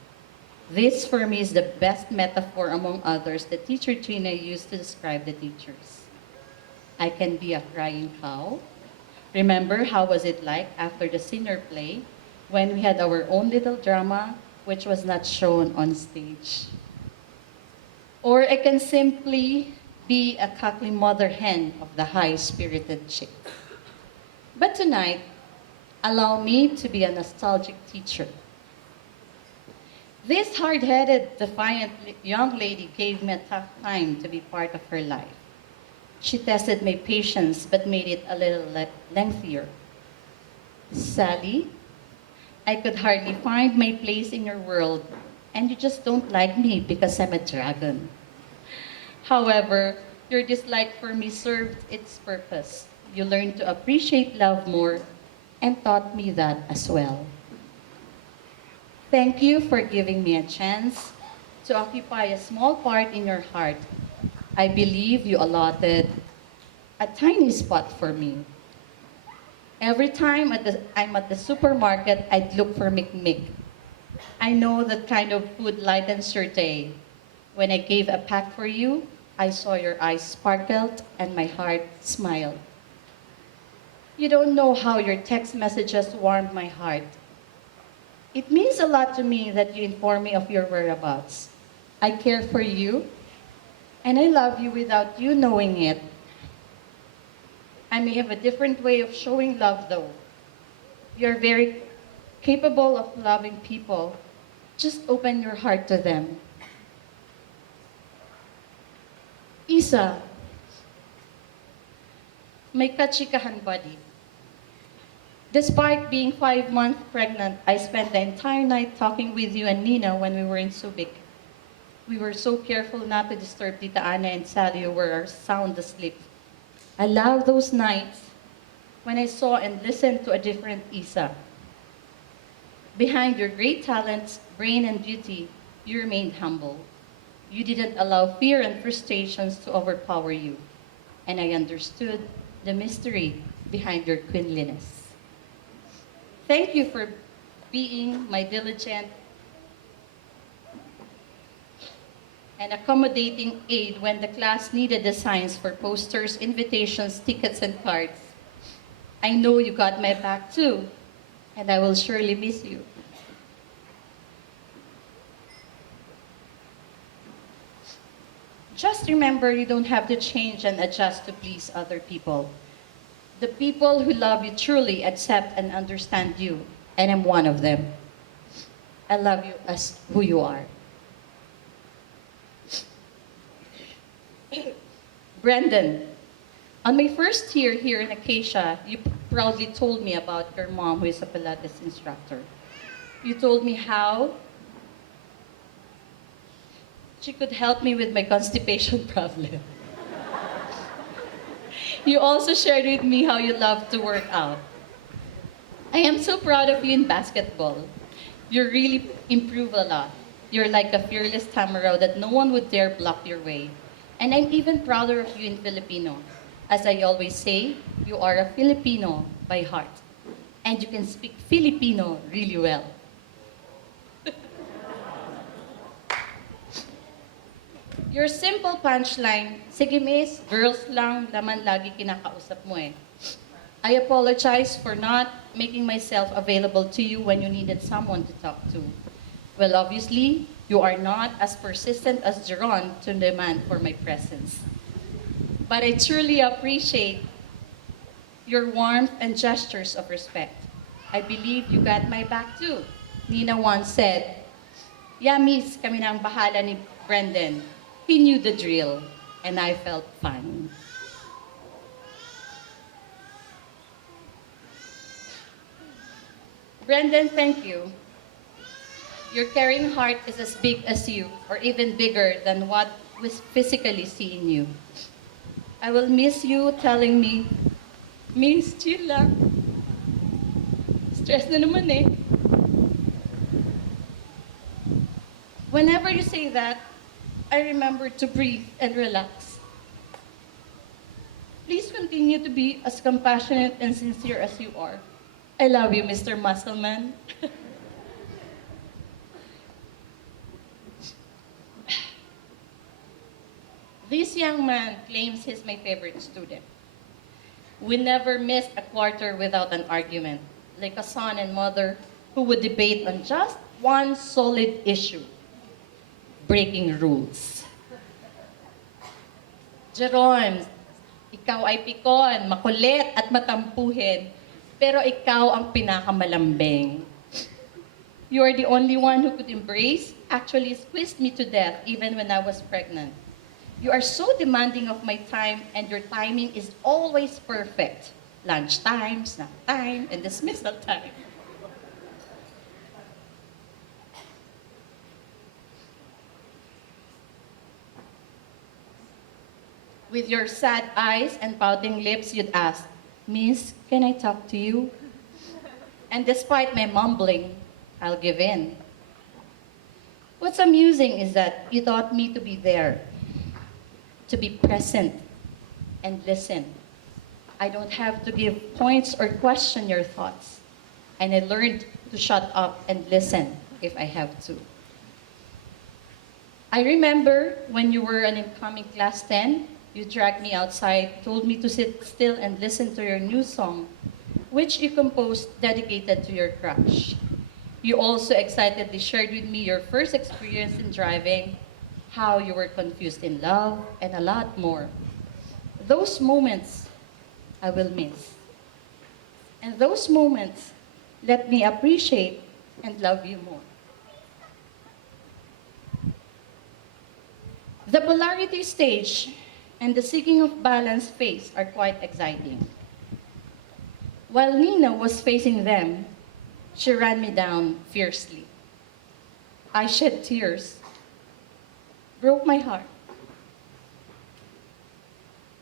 This for me is the best metaphor among others that Teacher Trina used to describe the teachers. I can be a crying cow. Remember how was it like after the senior play when we had our own little drama which was not shown on stage? Or I can simply be a cackling mother hen of the high-spirited chick. But tonight, allow me to be a nostalgic teacher. This hard-headed, defiant young lady gave me a tough time to be part of her life. She tested my patience but made it a little lengthier. Sally, I could hardly find my place in your world, and you just don't like me because I'm a dragon. However, your dislike for me served its purpose. You learned to appreciate love more and taught me that as well. Thank you for giving me a chance to occupy a small part in your heart. I believe you allotted a tiny spot for me. Every time I'm at the supermarket, I'd look for Mick. I know that kind of food lightens your day. When I gave a pack for you, I saw your eyes sparkled and my heart smiled. You don't know how your text messages warmed my heart. It means a lot to me that you inform me of your whereabouts. I care for you, and I love you without you knowing it. I may have a different way of showing love, though. You're very capable of loving people. Just open your heart to them. Isa, my kachikahan buddy. Despite being 5 months pregnant, I spent the entire night talking with you and Nina when we were in Subic. We were so careful not to disturb Tita Ana and Sally who were sound asleep. I love those nights when I saw and listened to a different Isa. Behind your great talents, brain, and beauty, you remained humble. You didn't allow fear and frustrations to overpower you. And I understood the mystery behind your queenliness. Thank you for being my diligent and accommodating aid when the class needed the signs for posters, invitations, tickets, and cards. I know you got my back too, and I will surely miss you. Just remember, you don't have to change and adjust to please other people. The people who love you truly accept and understand you, and I'm one of them. I love you as who you are. Brendan, on my first year here in Acacia, you proudly told me about your mom who is a Pilates instructor. You told me how she could help me with my constipation problem. You also shared with me how you love to work out. I am so proud of you in basketball. You really improve a lot. You're like a fearless tamaraw that no one would dare block your way. And I'm even prouder of you in Filipino. As I always say, you are a Filipino by heart. And you can speak Filipino really well. Your simple punchline, sige miss, girls lang naman lagi kinakausap mo eh. I apologize for not making myself available to you when you needed someone to talk to. Well, obviously, you are not as persistent as Jeron to demand for my presence. But I truly appreciate your warmth and gestures of respect. I believe you got my back too. Nina once said, yeah, miss, kami na ang bahala ni Brendan. He knew the drill, and I felt fine. Brendan, thank you. Your caring heart is as big as you, or even bigger than what we physically see in you. I will miss you telling me, Miss, chill lang. Stress na naman eh. Whenever you say that, I remember to breathe and relax. Please continue to be as compassionate and sincere as you are. I love you, Mr. Muscleman. This young man claims he's my favorite student. We never missed a quarter without an argument, like a son and mother who would debate on just one solid issue, breaking rules. Jerome, ikaw ay pikon, makulit at matampuhin, pero ikaw ang pinakamalambing. You are the only one who could embrace, actually squeezed me to death even when I was pregnant. You are so demanding of my time, and your timing is always perfect. Lunch time, snack time, and dismissal time. With your sad eyes and pouting lips, you'd ask, Miss, can I talk to you? And despite my mumbling, I'll give in. What's amusing is that you taught me to be there, to be present, and listen. I don't have to give points or question your thoughts. And I learned to shut up and listen if I have to. I remember when you were an incoming class 10, you dragged me outside, told me to sit still and listen to your new song, which you composed dedicated to your crush. You also excitedly shared with me your first experience in driving, how you were confused in love, and a lot more. Those moments I will miss. And those moments let me appreciate and love you more. The polarity stage and the seeking of balance phase are quite exciting. While Nina was facing them, she ran me down fiercely. I shed tears, broke my heart,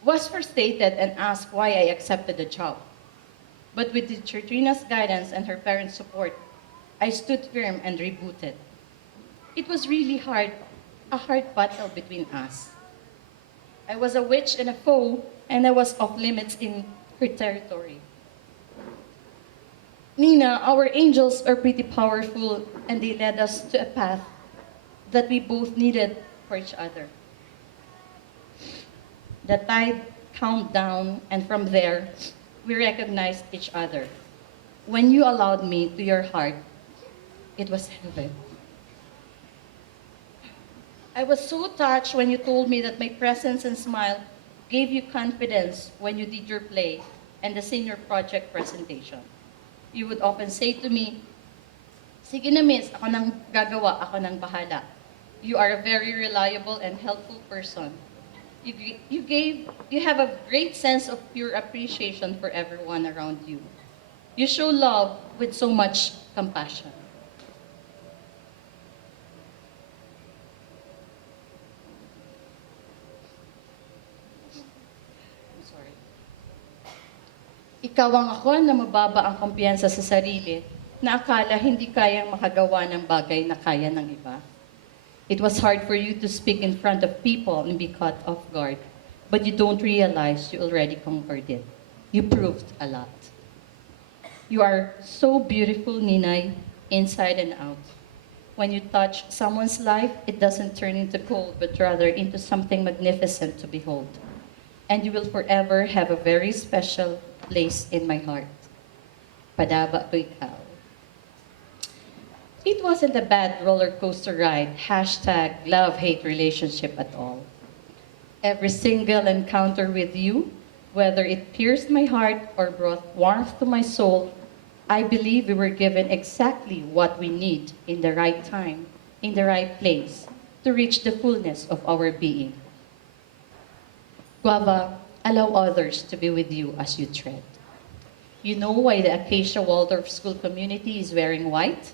was frustrated and asked why I accepted the job. But with Trina's guidance and her parents' support, I stood firm and rebooted. It was really hard, a hard battle between us. I was a witch and a foe, and I was off limits in her territory. Nina, our angels are pretty powerful, and they led us to a path that we both needed for each other. The tide calmed down, and from there, we recognized each other. When you allowed me to your heart, it was heaven. I was so touched when you told me that my presence and smile gave you confidence when you did your play and the senior project presentation. You would often say to me, sige na miss, ako nang gagawa, ako nang bahala. You are a very reliable and helpful person. You have a great sense of pure appreciation for everyone around you. You show love with so much compassion. I'm sorry. Ikaw ang ako na mababa ang kumpiyansa sa sarili na akala hindi kayang makagawa ng bagay na kaya ng iba. It was hard for you to speak in front of people and be caught off guard, but you don't realize you already conquered it. You proved a lot. You are so beautiful, Ninay, inside and out. When you touch someone's life, it doesn't turn into gold, but rather into something magnificent to behold. And you will forever have a very special place in my heart. Padaba ko ikaw. It wasn't a bad roller coaster ride, hashtag love-hate relationship at all. Every single encounter with you, whether it pierced my heart or brought warmth to my soul, I believe we were given exactly what we need in the right time, in the right place, to reach the fullness of our being. Guava, allow others to be with you as you tread. You know why the Acacia Waldorf School community is wearing white?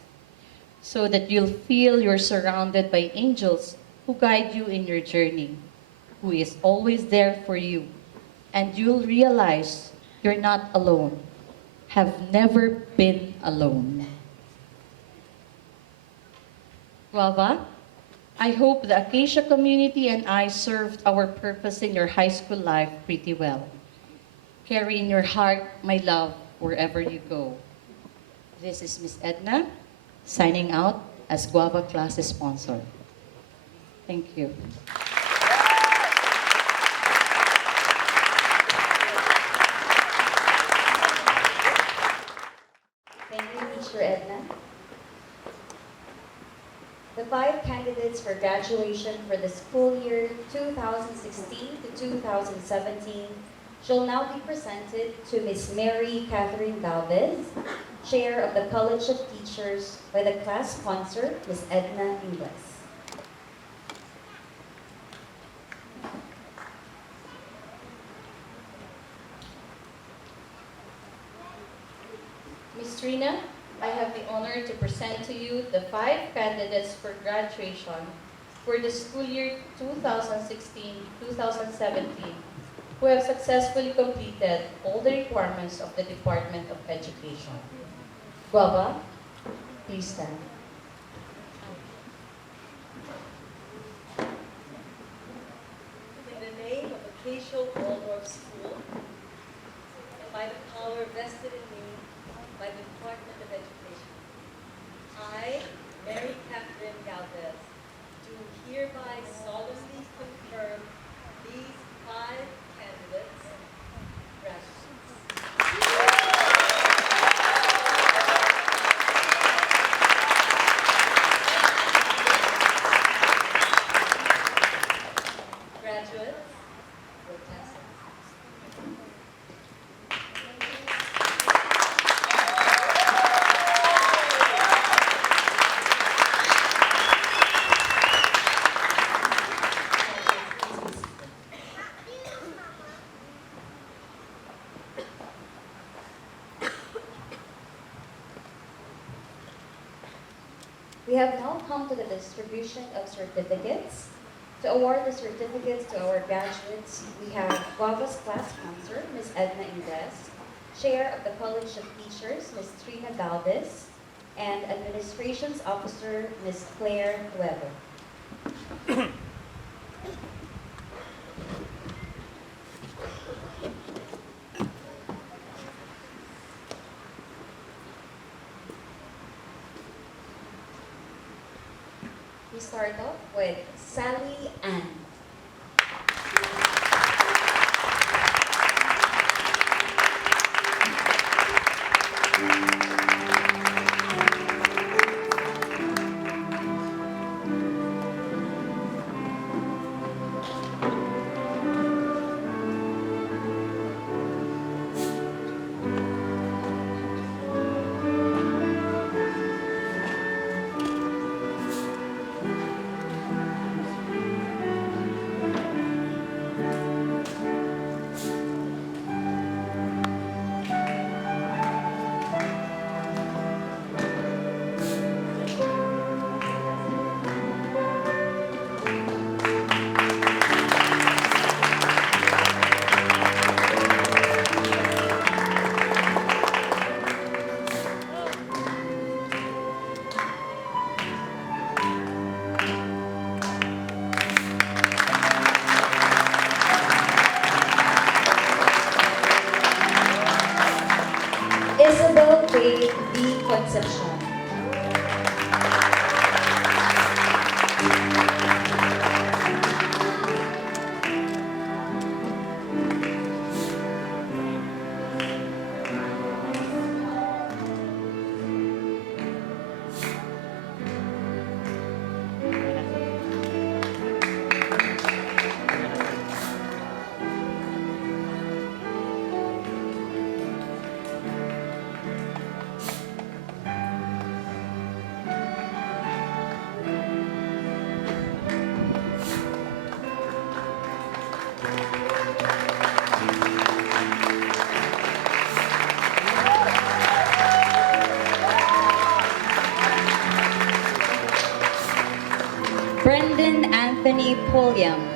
So that you'll feel you're surrounded by angels who guide you in your journey, who is always there for you, and you'll realize you're not alone, have never been alone. Guava, I hope the Acacia community and I served our purpose in your high school life pretty well. Carry in your heart my love wherever you go. This is Miss Edna, signing out as Guava class sponsor. Thank you. Thank you, Teacher Edna. The 5 candidates for graduation for the school year 2016 to 2017 shall now be presented to Ms. Mary Catherine Galvez, Chair of the College of Teachers, by the class sponsor, Ms. Edna Ingles. Ms. Trina, I have the honor to present to you the 5 candidates for graduation for the school year 2016-2017 who have successfully completed all the requirements of the Department of Education. Guava, please stand. In the name of Acacia Waldorf School, and by the power vested in me by the Department of Education, I, Mary Catherine Galvez, do hereby solemnly confirm these 5 candidates graduates. Graduates, your classes. We have now come to the distribution of certificates. To award the certificates to our graduates, we have Guava's class sponsor, Ms. Edna Ingles, Chair of the College of Teachers, Ms. Trina Galvez, and Administrations Officer, Ms. Claire Weber. We start off with Sally Ann. reception. Brendan Anthony Pulliam.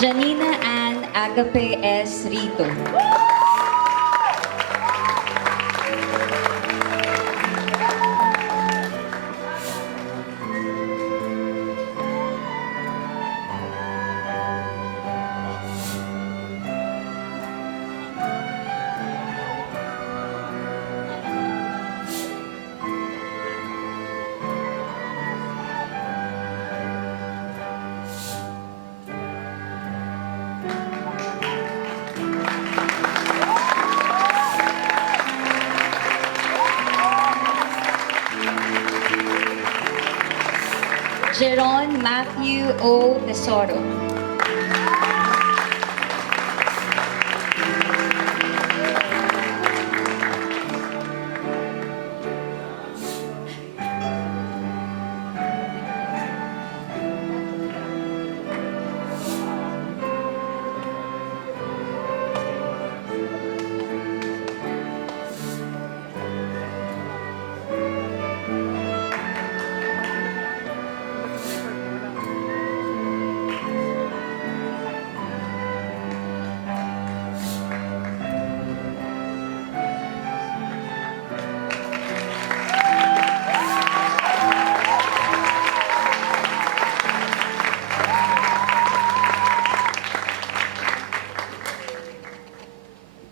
Janina Ann Agape S. Rito. Jeron Matthew O. Tesoro.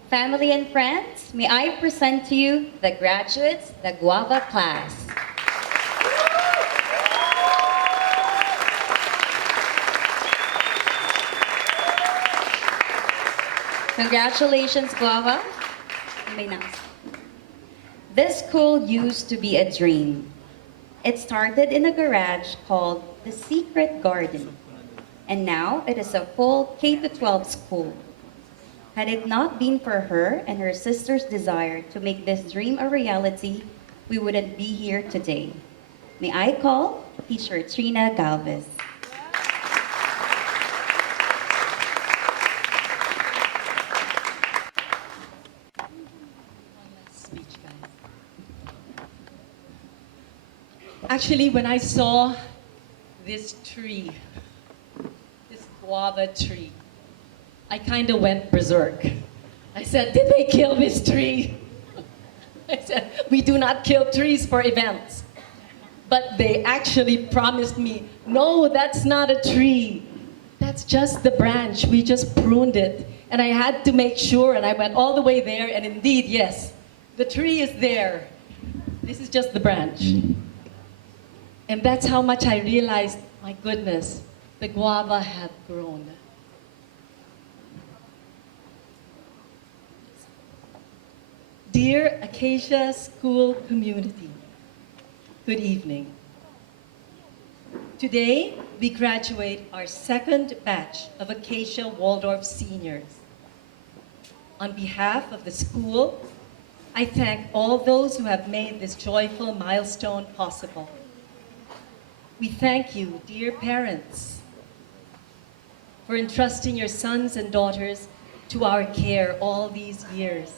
Family and friends, may I present to you the graduates, the Guava class. Congratulations, Guava. You may now. This school used to be a dream. It started in a garage called the Secret Garden, and now it is a full K-12 school. Had it not been for her and her sister's desire to make this dream a reality, we wouldn't be here today. May I call Teacher Trina Galvez. Actually, when I saw this tree, this guava tree, I kind of went berserk. I said, did they kill this tree? I said, we do not kill trees for events. But they actually promised me, no, that's not a tree. That's just the branch. We just pruned it. And I had to make sure, and I went all the way there, and indeed, yes, the tree is there. This is just the branch. And that's how much I realized, my goodness, the guava had grown. Dear Acacia School community, good evening. Today, we graduate our second batch of Acacia Waldorf seniors. On behalf of the school, I thank all those who have made this joyful milestone possible. We thank you, dear parents, for entrusting your sons and daughters to our care all these years,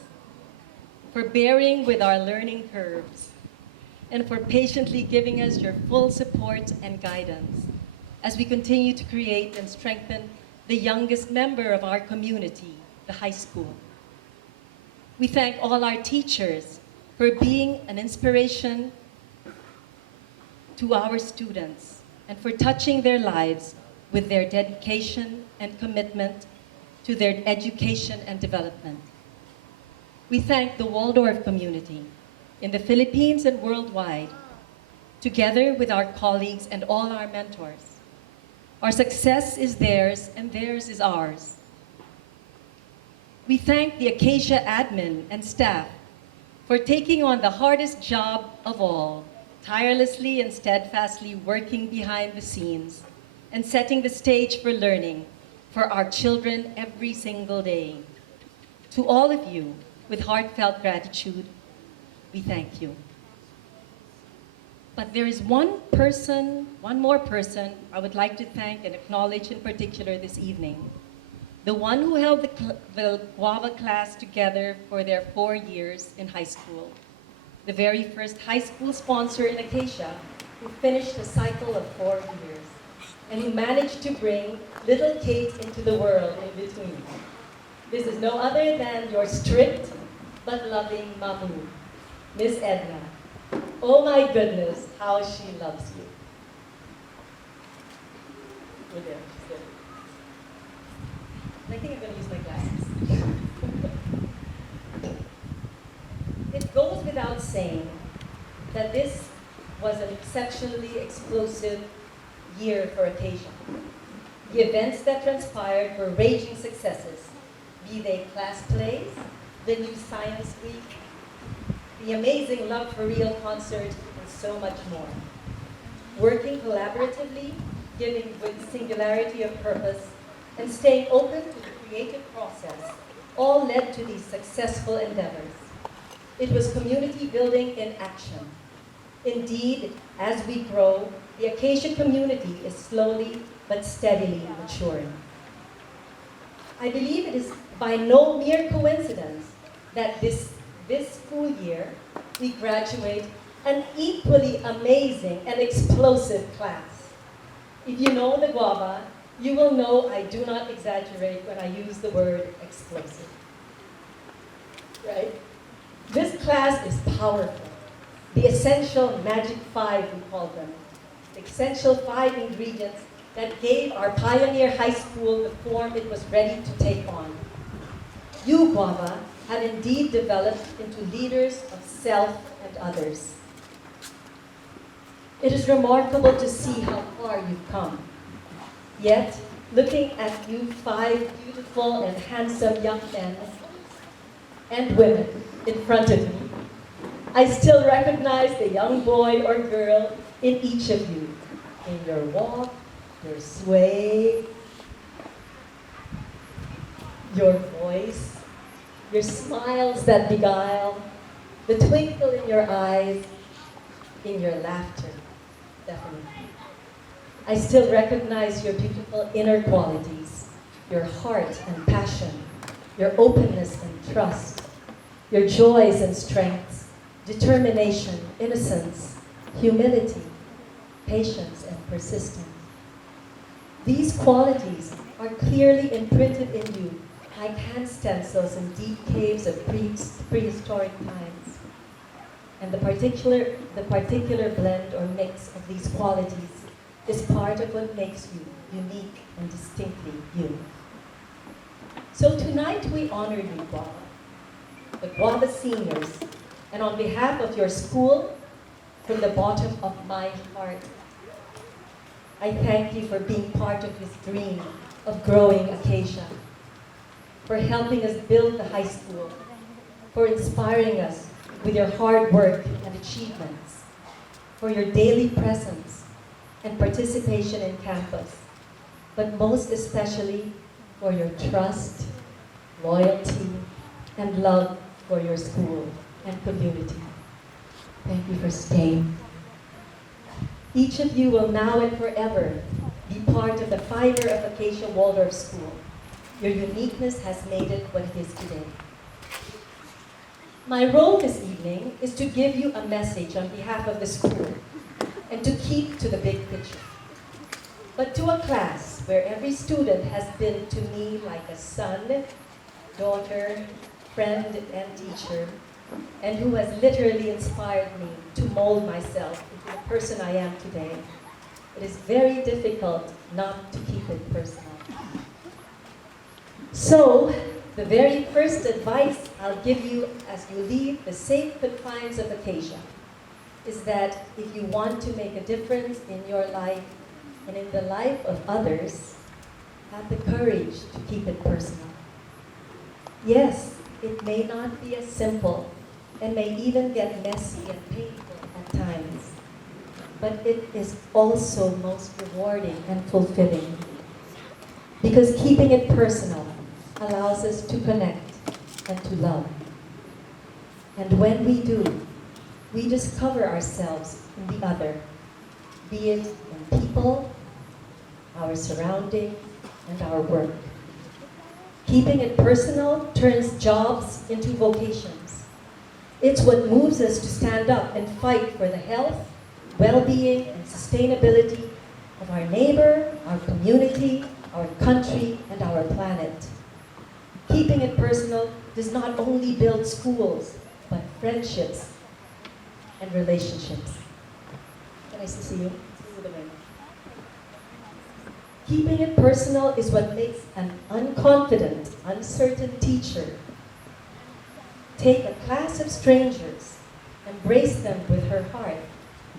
for bearing with our learning curves, and for patiently giving us your full support and guidance as we continue to create and strengthen the youngest member of our community, the high school. We thank all our teachers for being an inspiration to our students and for touching their lives with their dedication and commitment to their education and development. We thank the Waldorf community in the Philippines and worldwide, together with our colleagues and all our mentors. Our success is theirs and theirs is ours. We thank the Acacia admin and staff for taking on the hardest job of all, tirelessly and steadfastly working behind the scenes and setting the stage for learning for our children every single day. To all of you, with heartfelt gratitude, we thank you. But there is one more person I would like to thank and acknowledge in particular this evening. The one who held the Guava class together for their 4 years in high school. The very first high school sponsor in Acacia who finished a cycle of 4 years and who managed to bring little Kate into the world in between. This is no other than your strict but loving Mamu, Miss Edna. Oh my goodness, how she loves you. You're there, she's there. I think I'm going to use my glasses. It goes without saying that this was an exceptionally explosive year for Acacia. The events that transpired were raging successes, be they class plays, the new Science Week, the amazing Love for Real concert, and so much more. Working collaboratively, giving with singularity of purpose, and staying open to the creative process all led to these successful endeavors. It was community building in action. Indeed, as we grow, the Acacia community is slowly but steadily maturing. I believe it is by no mere coincidence that this school year we graduate an equally amazing and explosive class. If you know the Guava, you will know I do not exaggerate when I use the word explosive. Right? This class is powerful. The essential magic 5, we call them. The essential 5 ingredients that gave our pioneer high school the form it was ready to take on. You, Guava, have indeed developed into leaders of self and others. It is remarkable to see how far you've come. Yet, looking at you 5 beautiful and handsome young men and women in front of me, I still recognize the young boy or girl in each of you, in your walk, your sway, your voice, your smiles that beguile, the twinkle in your eyes, in your laughter, definitely. I still recognize your beautiful inner qualities, your heart and passion, your openness and trust, your joys and strengths, determination, innocence, humility, patience, and persistence. These qualities are clearly imprinted in you like hand stencils in deep caves of prehistoric times. And the particular blend or mix of these qualities is part of what makes you unique and distinctly you. So tonight we honor you, Guava, the Guava seniors, and on behalf of your school, from the bottom of my heart, I thank you for being part of this dream of growing Acacia, for helping us build the high school, for inspiring us with your hard work and achievements, for your daily presence and participation in campus, but most especially for your trust, loyalty, and love for your school and community. Thank you for staying. Each of you will now and forever be part of the fiber of Acacia Waldorf School. Your uniqueness has made it what it is today. My role this evening is to give you a message on behalf of the school and to keep to the big picture. But to a class where every student has been to me like a son, daughter, friend, and teacher, and who has literally inspired me to mold myself into the person I am today, it is very difficult not to keep it personal. So, the very first advice I'll give you as you leave the safe confines of Acacia is that if you want to make a difference in your life and in the life of others, have the courage to keep it personal. Yes, it may not be as simple and may even get messy and painful at times, but it is also most rewarding and fulfilling because keeping it personal allows us to connect and to love. And when we do, we discover ourselves in the other, be it in people, our surroundings, and our work. Keeping it personal turns jobs into vocations. It's what moves us to stand up and fight for the health, well-being, and sustainability of our neighbor, our community, our country, and our planet. Keeping it personal does not only build schools, but friendships and relationships. Nice to see you. Keeping it personal is what makes an unconfident, uncertain teacher take a class of strangers, embrace them with her heart,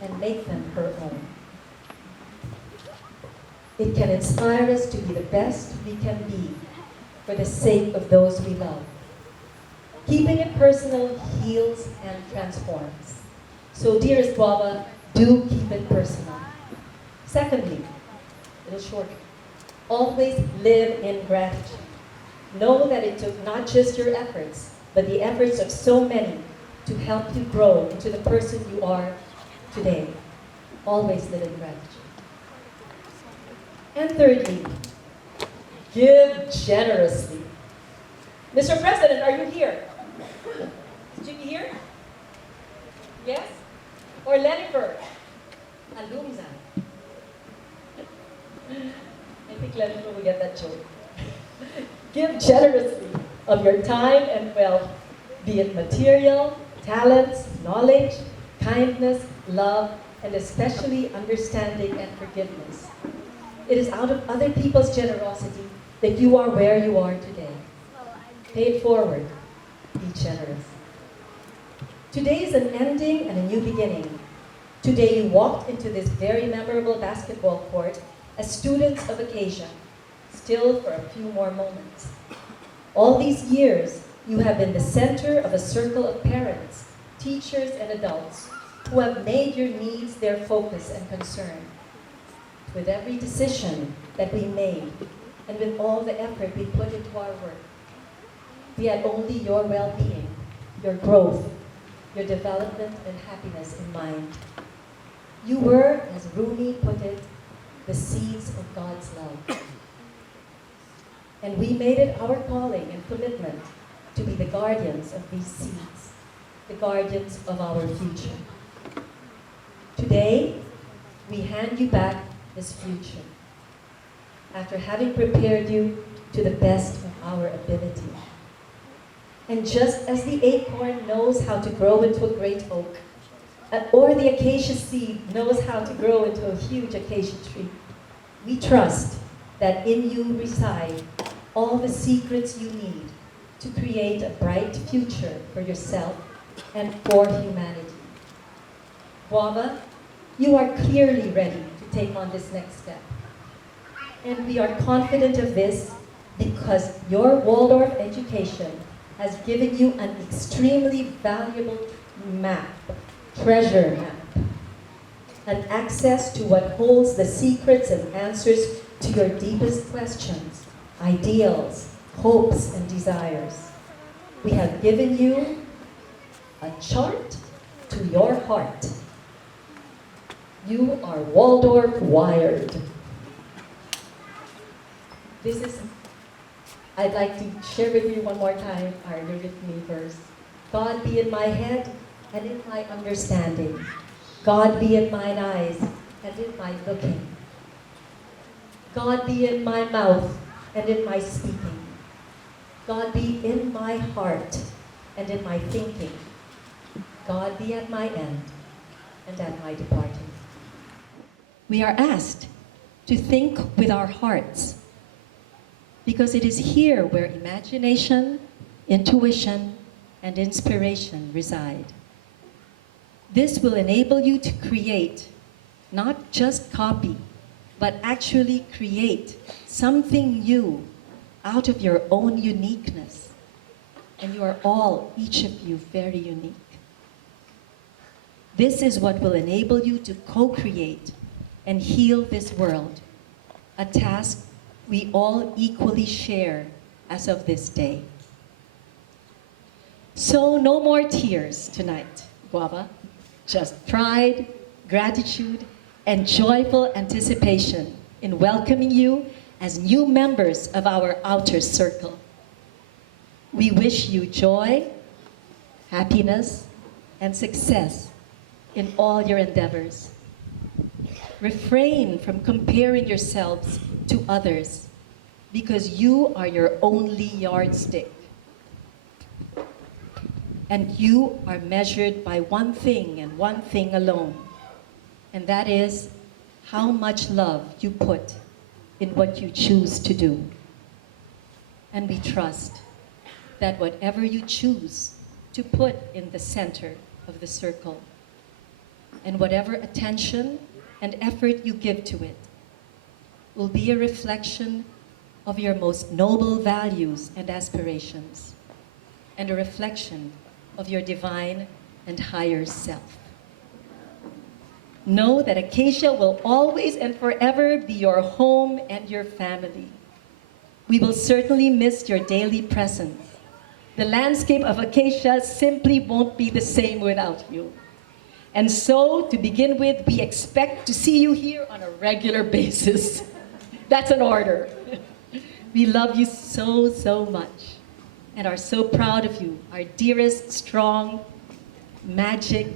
and make them her own. It can inspire us to be the best we can be for the sake of those we love. Keeping it personal heals and transforms. So, dearest Guava, do keep it personal. Secondly, a little shorter, always live in gratitude. Know that it took not just your efforts, but the efforts of so many to help you grow into the person you are today. Always live in gratitude. And thirdly, give generously. Mr. President, are you here? Is Jimmy here? Yes? Or Lennifer? Alumni. I think Lennifer will get that joke. Give generously of your time and wealth, be it material, talents, knowledge, kindness, love, and especially understanding and forgiveness. It is out of other people's generosity that you are where you are today. Pay it forward. Be generous. Today is an ending and a new beginning. Today you walked into this very memorable basketball court as students of Acacia, still for a few more moments. All these years, you have been the center of a circle of parents, teachers, and adults who have made your needs their focus and concern. With every decision that we made, and with all the effort we put into our work, we had only your well-being, your growth, your development and happiness in mind. You were, as Rumi put it, the seeds of God's love. And we made it our calling and commitment to be the guardians of these seeds, the guardians of our future. Today, we hand you back this future after having prepared you to the best of our ability. And just as the acorn knows how to grow into a great oak, or the acacia seed knows how to grow into a huge acacia tree, we trust that in you reside all the secrets you need to create a bright future for yourself and for humanity. Guava, you are clearly ready to take on this next step. And we are confident of this because your Waldorf education has given you an extremely valuable map, treasure map, an access to what holds the secrets and answers to your deepest questions, ideals, hopes, and desires. We have given you a chart to your heart. You are Waldorf wired. I'd like to share with you one more time our lyric me verse. God be in my head and in my understanding. God be in mine eyes and in my looking. God be in my mouth and in my speaking. God be in my heart and in my thinking. God be at my end and at my departing. We are asked to think with our hearts, because it is here where imagination, intuition, and inspiration reside. This will enable you to create, not just copy, but actually create something new out of your own uniqueness. And you are all, each of you, very unique. This is what will enable you to co-create and heal this world, a task we all equally share as of this day. So no more tears tonight, Guava. Just pride, gratitude, and joyful anticipation in welcoming you as new members of our outer circle. We wish you joy, happiness, and success in all your endeavors. Refrain from comparing yourselves to others, because you are your only yardstick. And you are measured by one thing and one thing alone, and that is how much love you put in what you choose to do. And we trust that whatever you choose to put in the center of the circle, and whatever attention and effort you give to it, will be a reflection of your most noble values and aspirations, and a reflection of your divine and higher self. Know that Acacia will always and forever be your home and your family. We will certainly miss your daily presence. The landscape of Acacia simply won't be the same without you. And so, to begin with, we expect to see you here on a regular basis. That's an order. We love you so, so much, and are so proud of you, our dearest, strong, magic,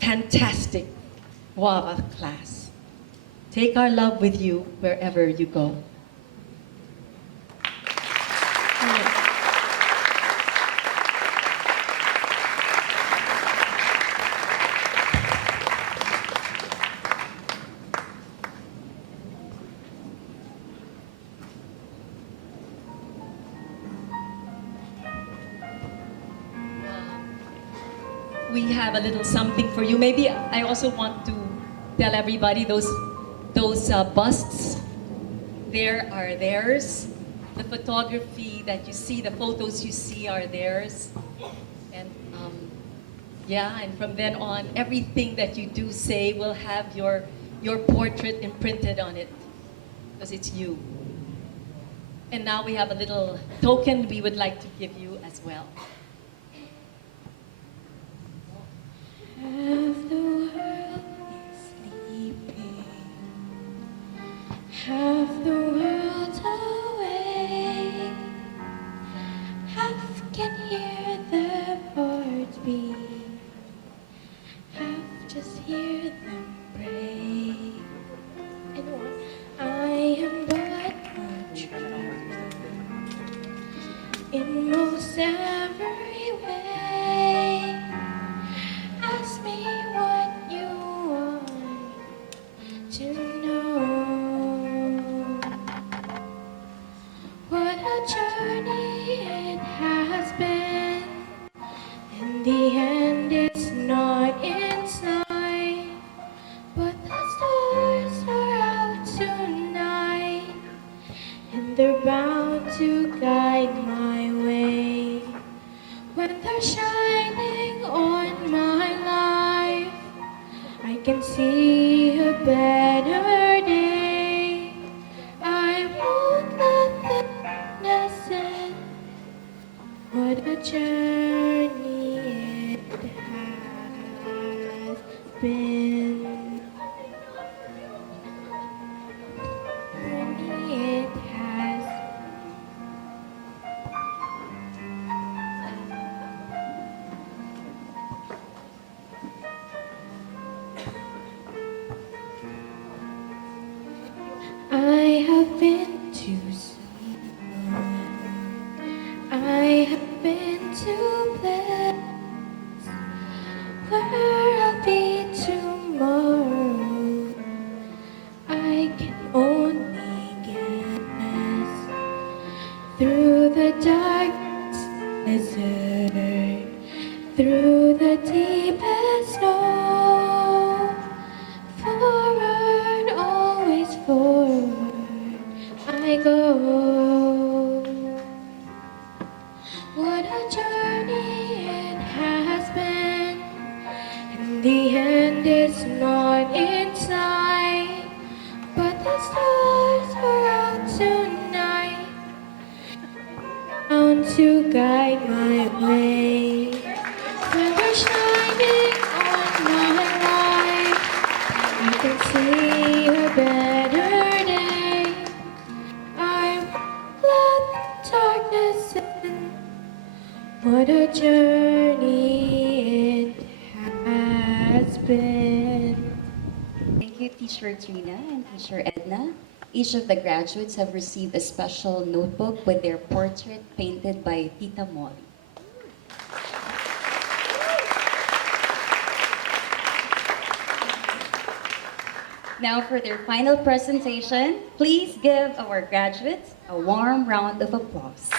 fantastic Guava class. Take our love with you wherever you go. We have a little something for you. Maybe I also want to tell everybody those busts there are theirs. The photography that you see, the photos you see are theirs. And yeah, and from then on, everything that you do say will have your portrait imprinted on it, because it's you. And now we have a little token we would like to give you as well. Half the world is sleeping, half the world's awake, half can hear the birds beat, half just hear them pray. I am but a dreamer in most every way. Ask me what you want to know. What a journey it has been. In the end, it's not in sight, but the stars are out tonight, and they're bound to guide my way. When they're shining on my life, I can see a better day. I won't let the darkness in. What a journey it has been. Journey it has. I have been to sea. I have been to place where I'll be tomorrow. I can only guess through the darkest desert, through the deepest snow. Forward, always forward, I go. What a journey it has been. In the end, it's not in sight, but the stars are out tonight, bound to guide my way. They were shining on my life. I can see a better day. I won't let darkness in. What a journey it has been. Thank you, Teacher Trina and Teacher Edna. Each of the graduates have received a special notebook with their portrait painted by Tita Mori. Now for their final presentation, please give our graduates a warm round of applause.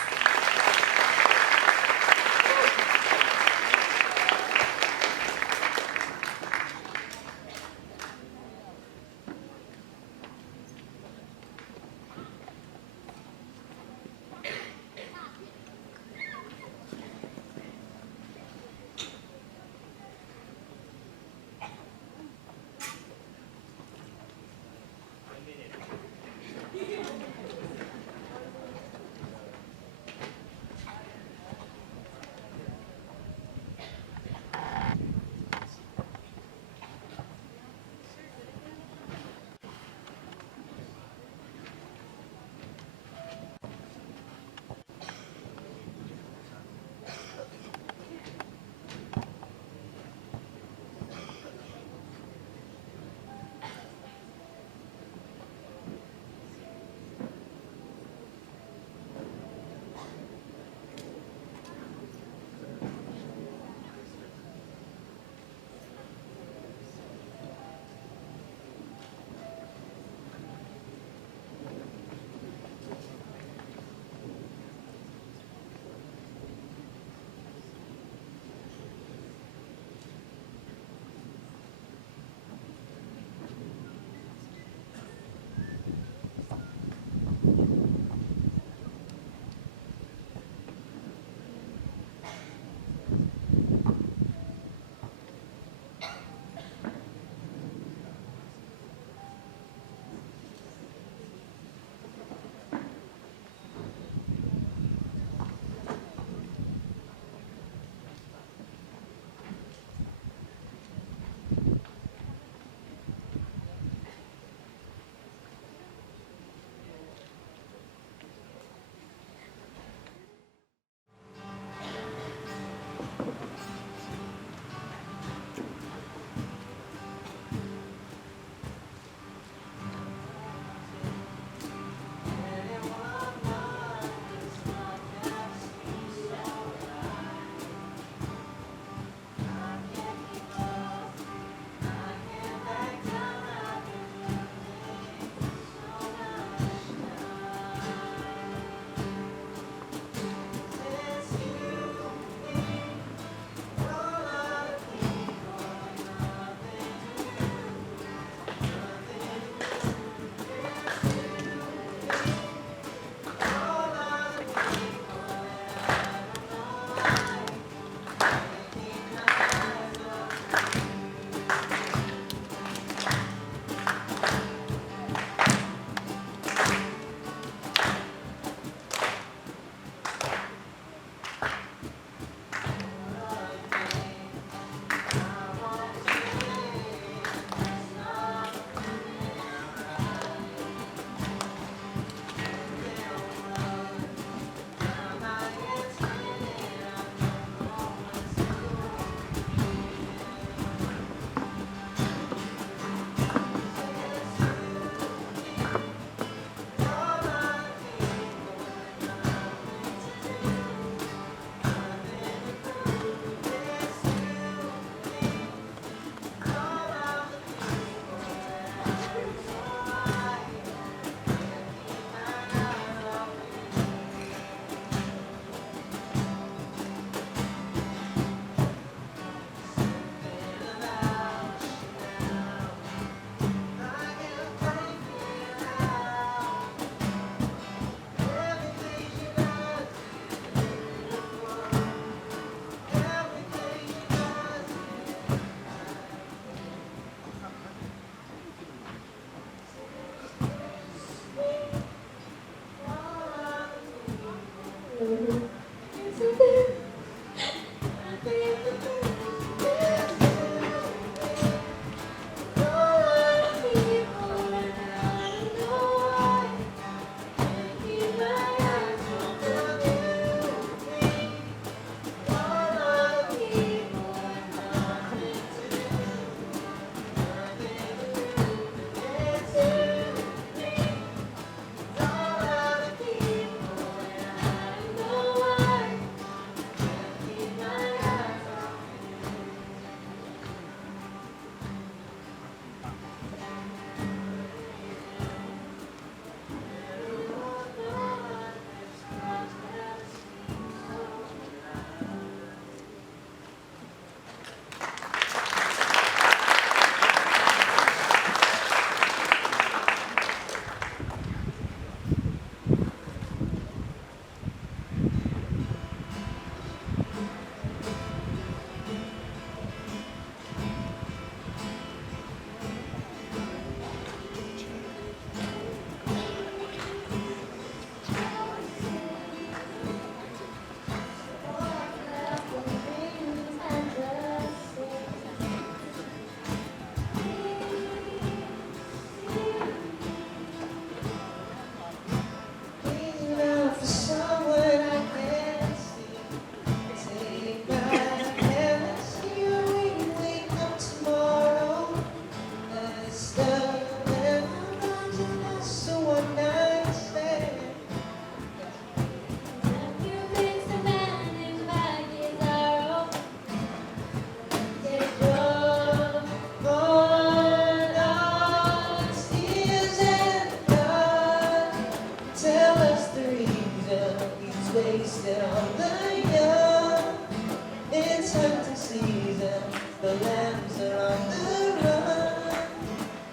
hunting season, the lambs are on the run,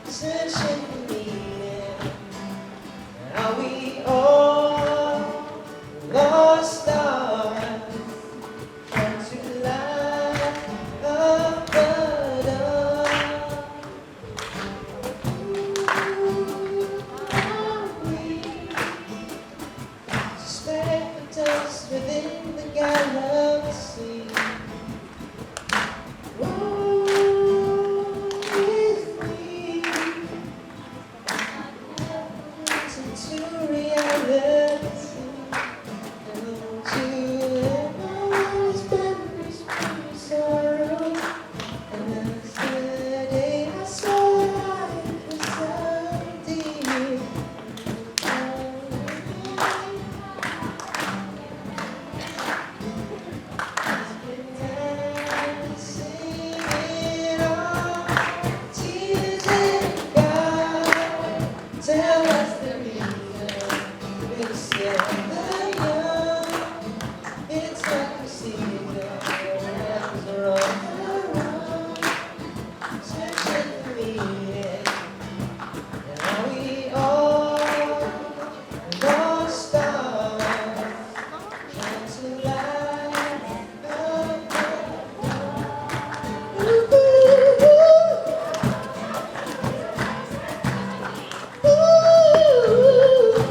searching for meaning. Are we all lost stars trying to light up the dawn? Are we spectators within the galaxy? Woe is me, into reality, and to endless memories, memories, sorrow. And that's the day I saw life was empty. Tell us the reason we're still the young. It's not the season, the lambs are on the run, searching for meaning. And are we all lost stars trying to light up the dawn? Ooh, ooh, ooh.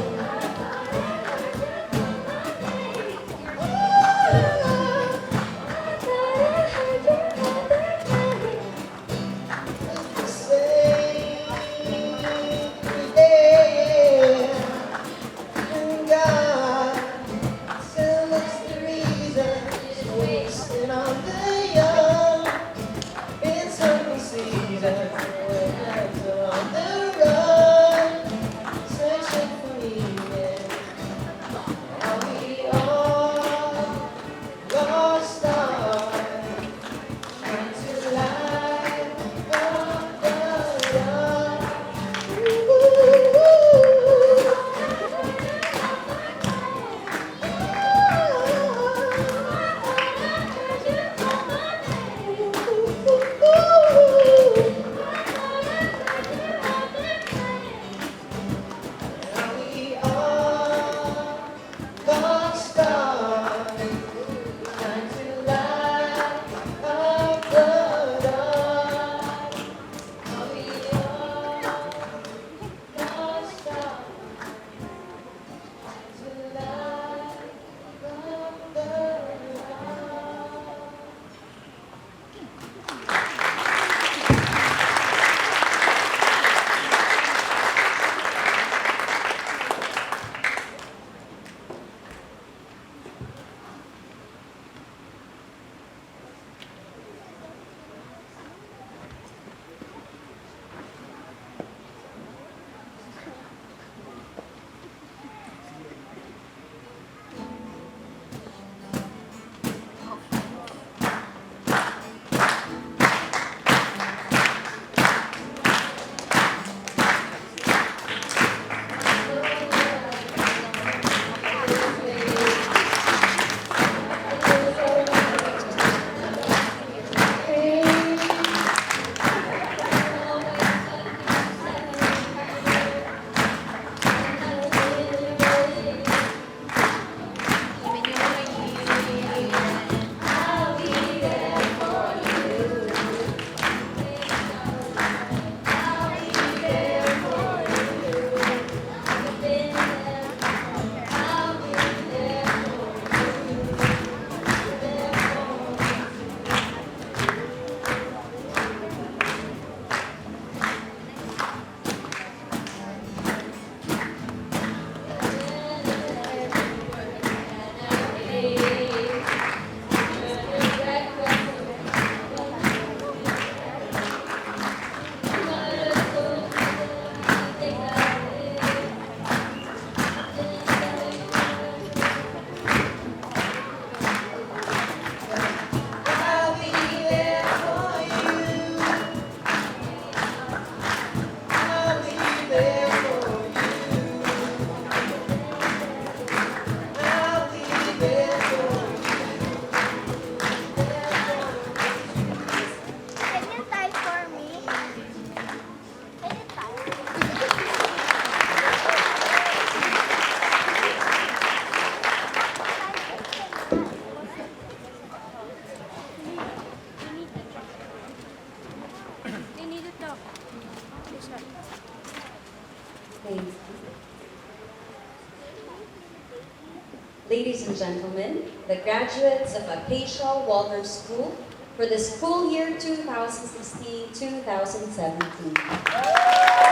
and gentlemen, the graduates of Acacia Waldorf School for the school year 2016-2017.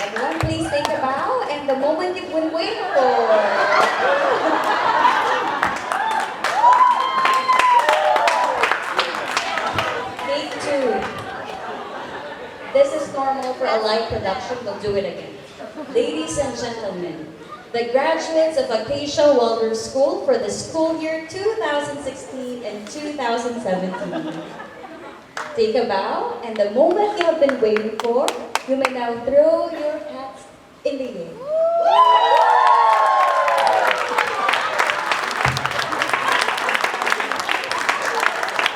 Everyone, please take a bow and the moment you've been waiting for. Take two. This is normal for a live production. We'll do it again. Ladies and gentlemen, the graduates of Acacia Waldorf School for the school year 2016 and 2017. Take a bow, and the moment you have been waiting for, you may now throw your hats in the air.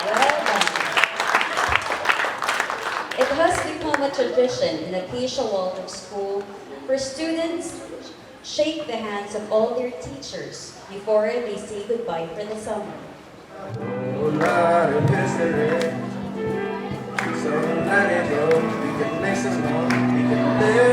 Well done. It has become a tradition in Acacia Waldorf School for students shake the hands of all their teachers before they say goodbye for the summer. whole lot of history. So let it go. We can make some more. We can live.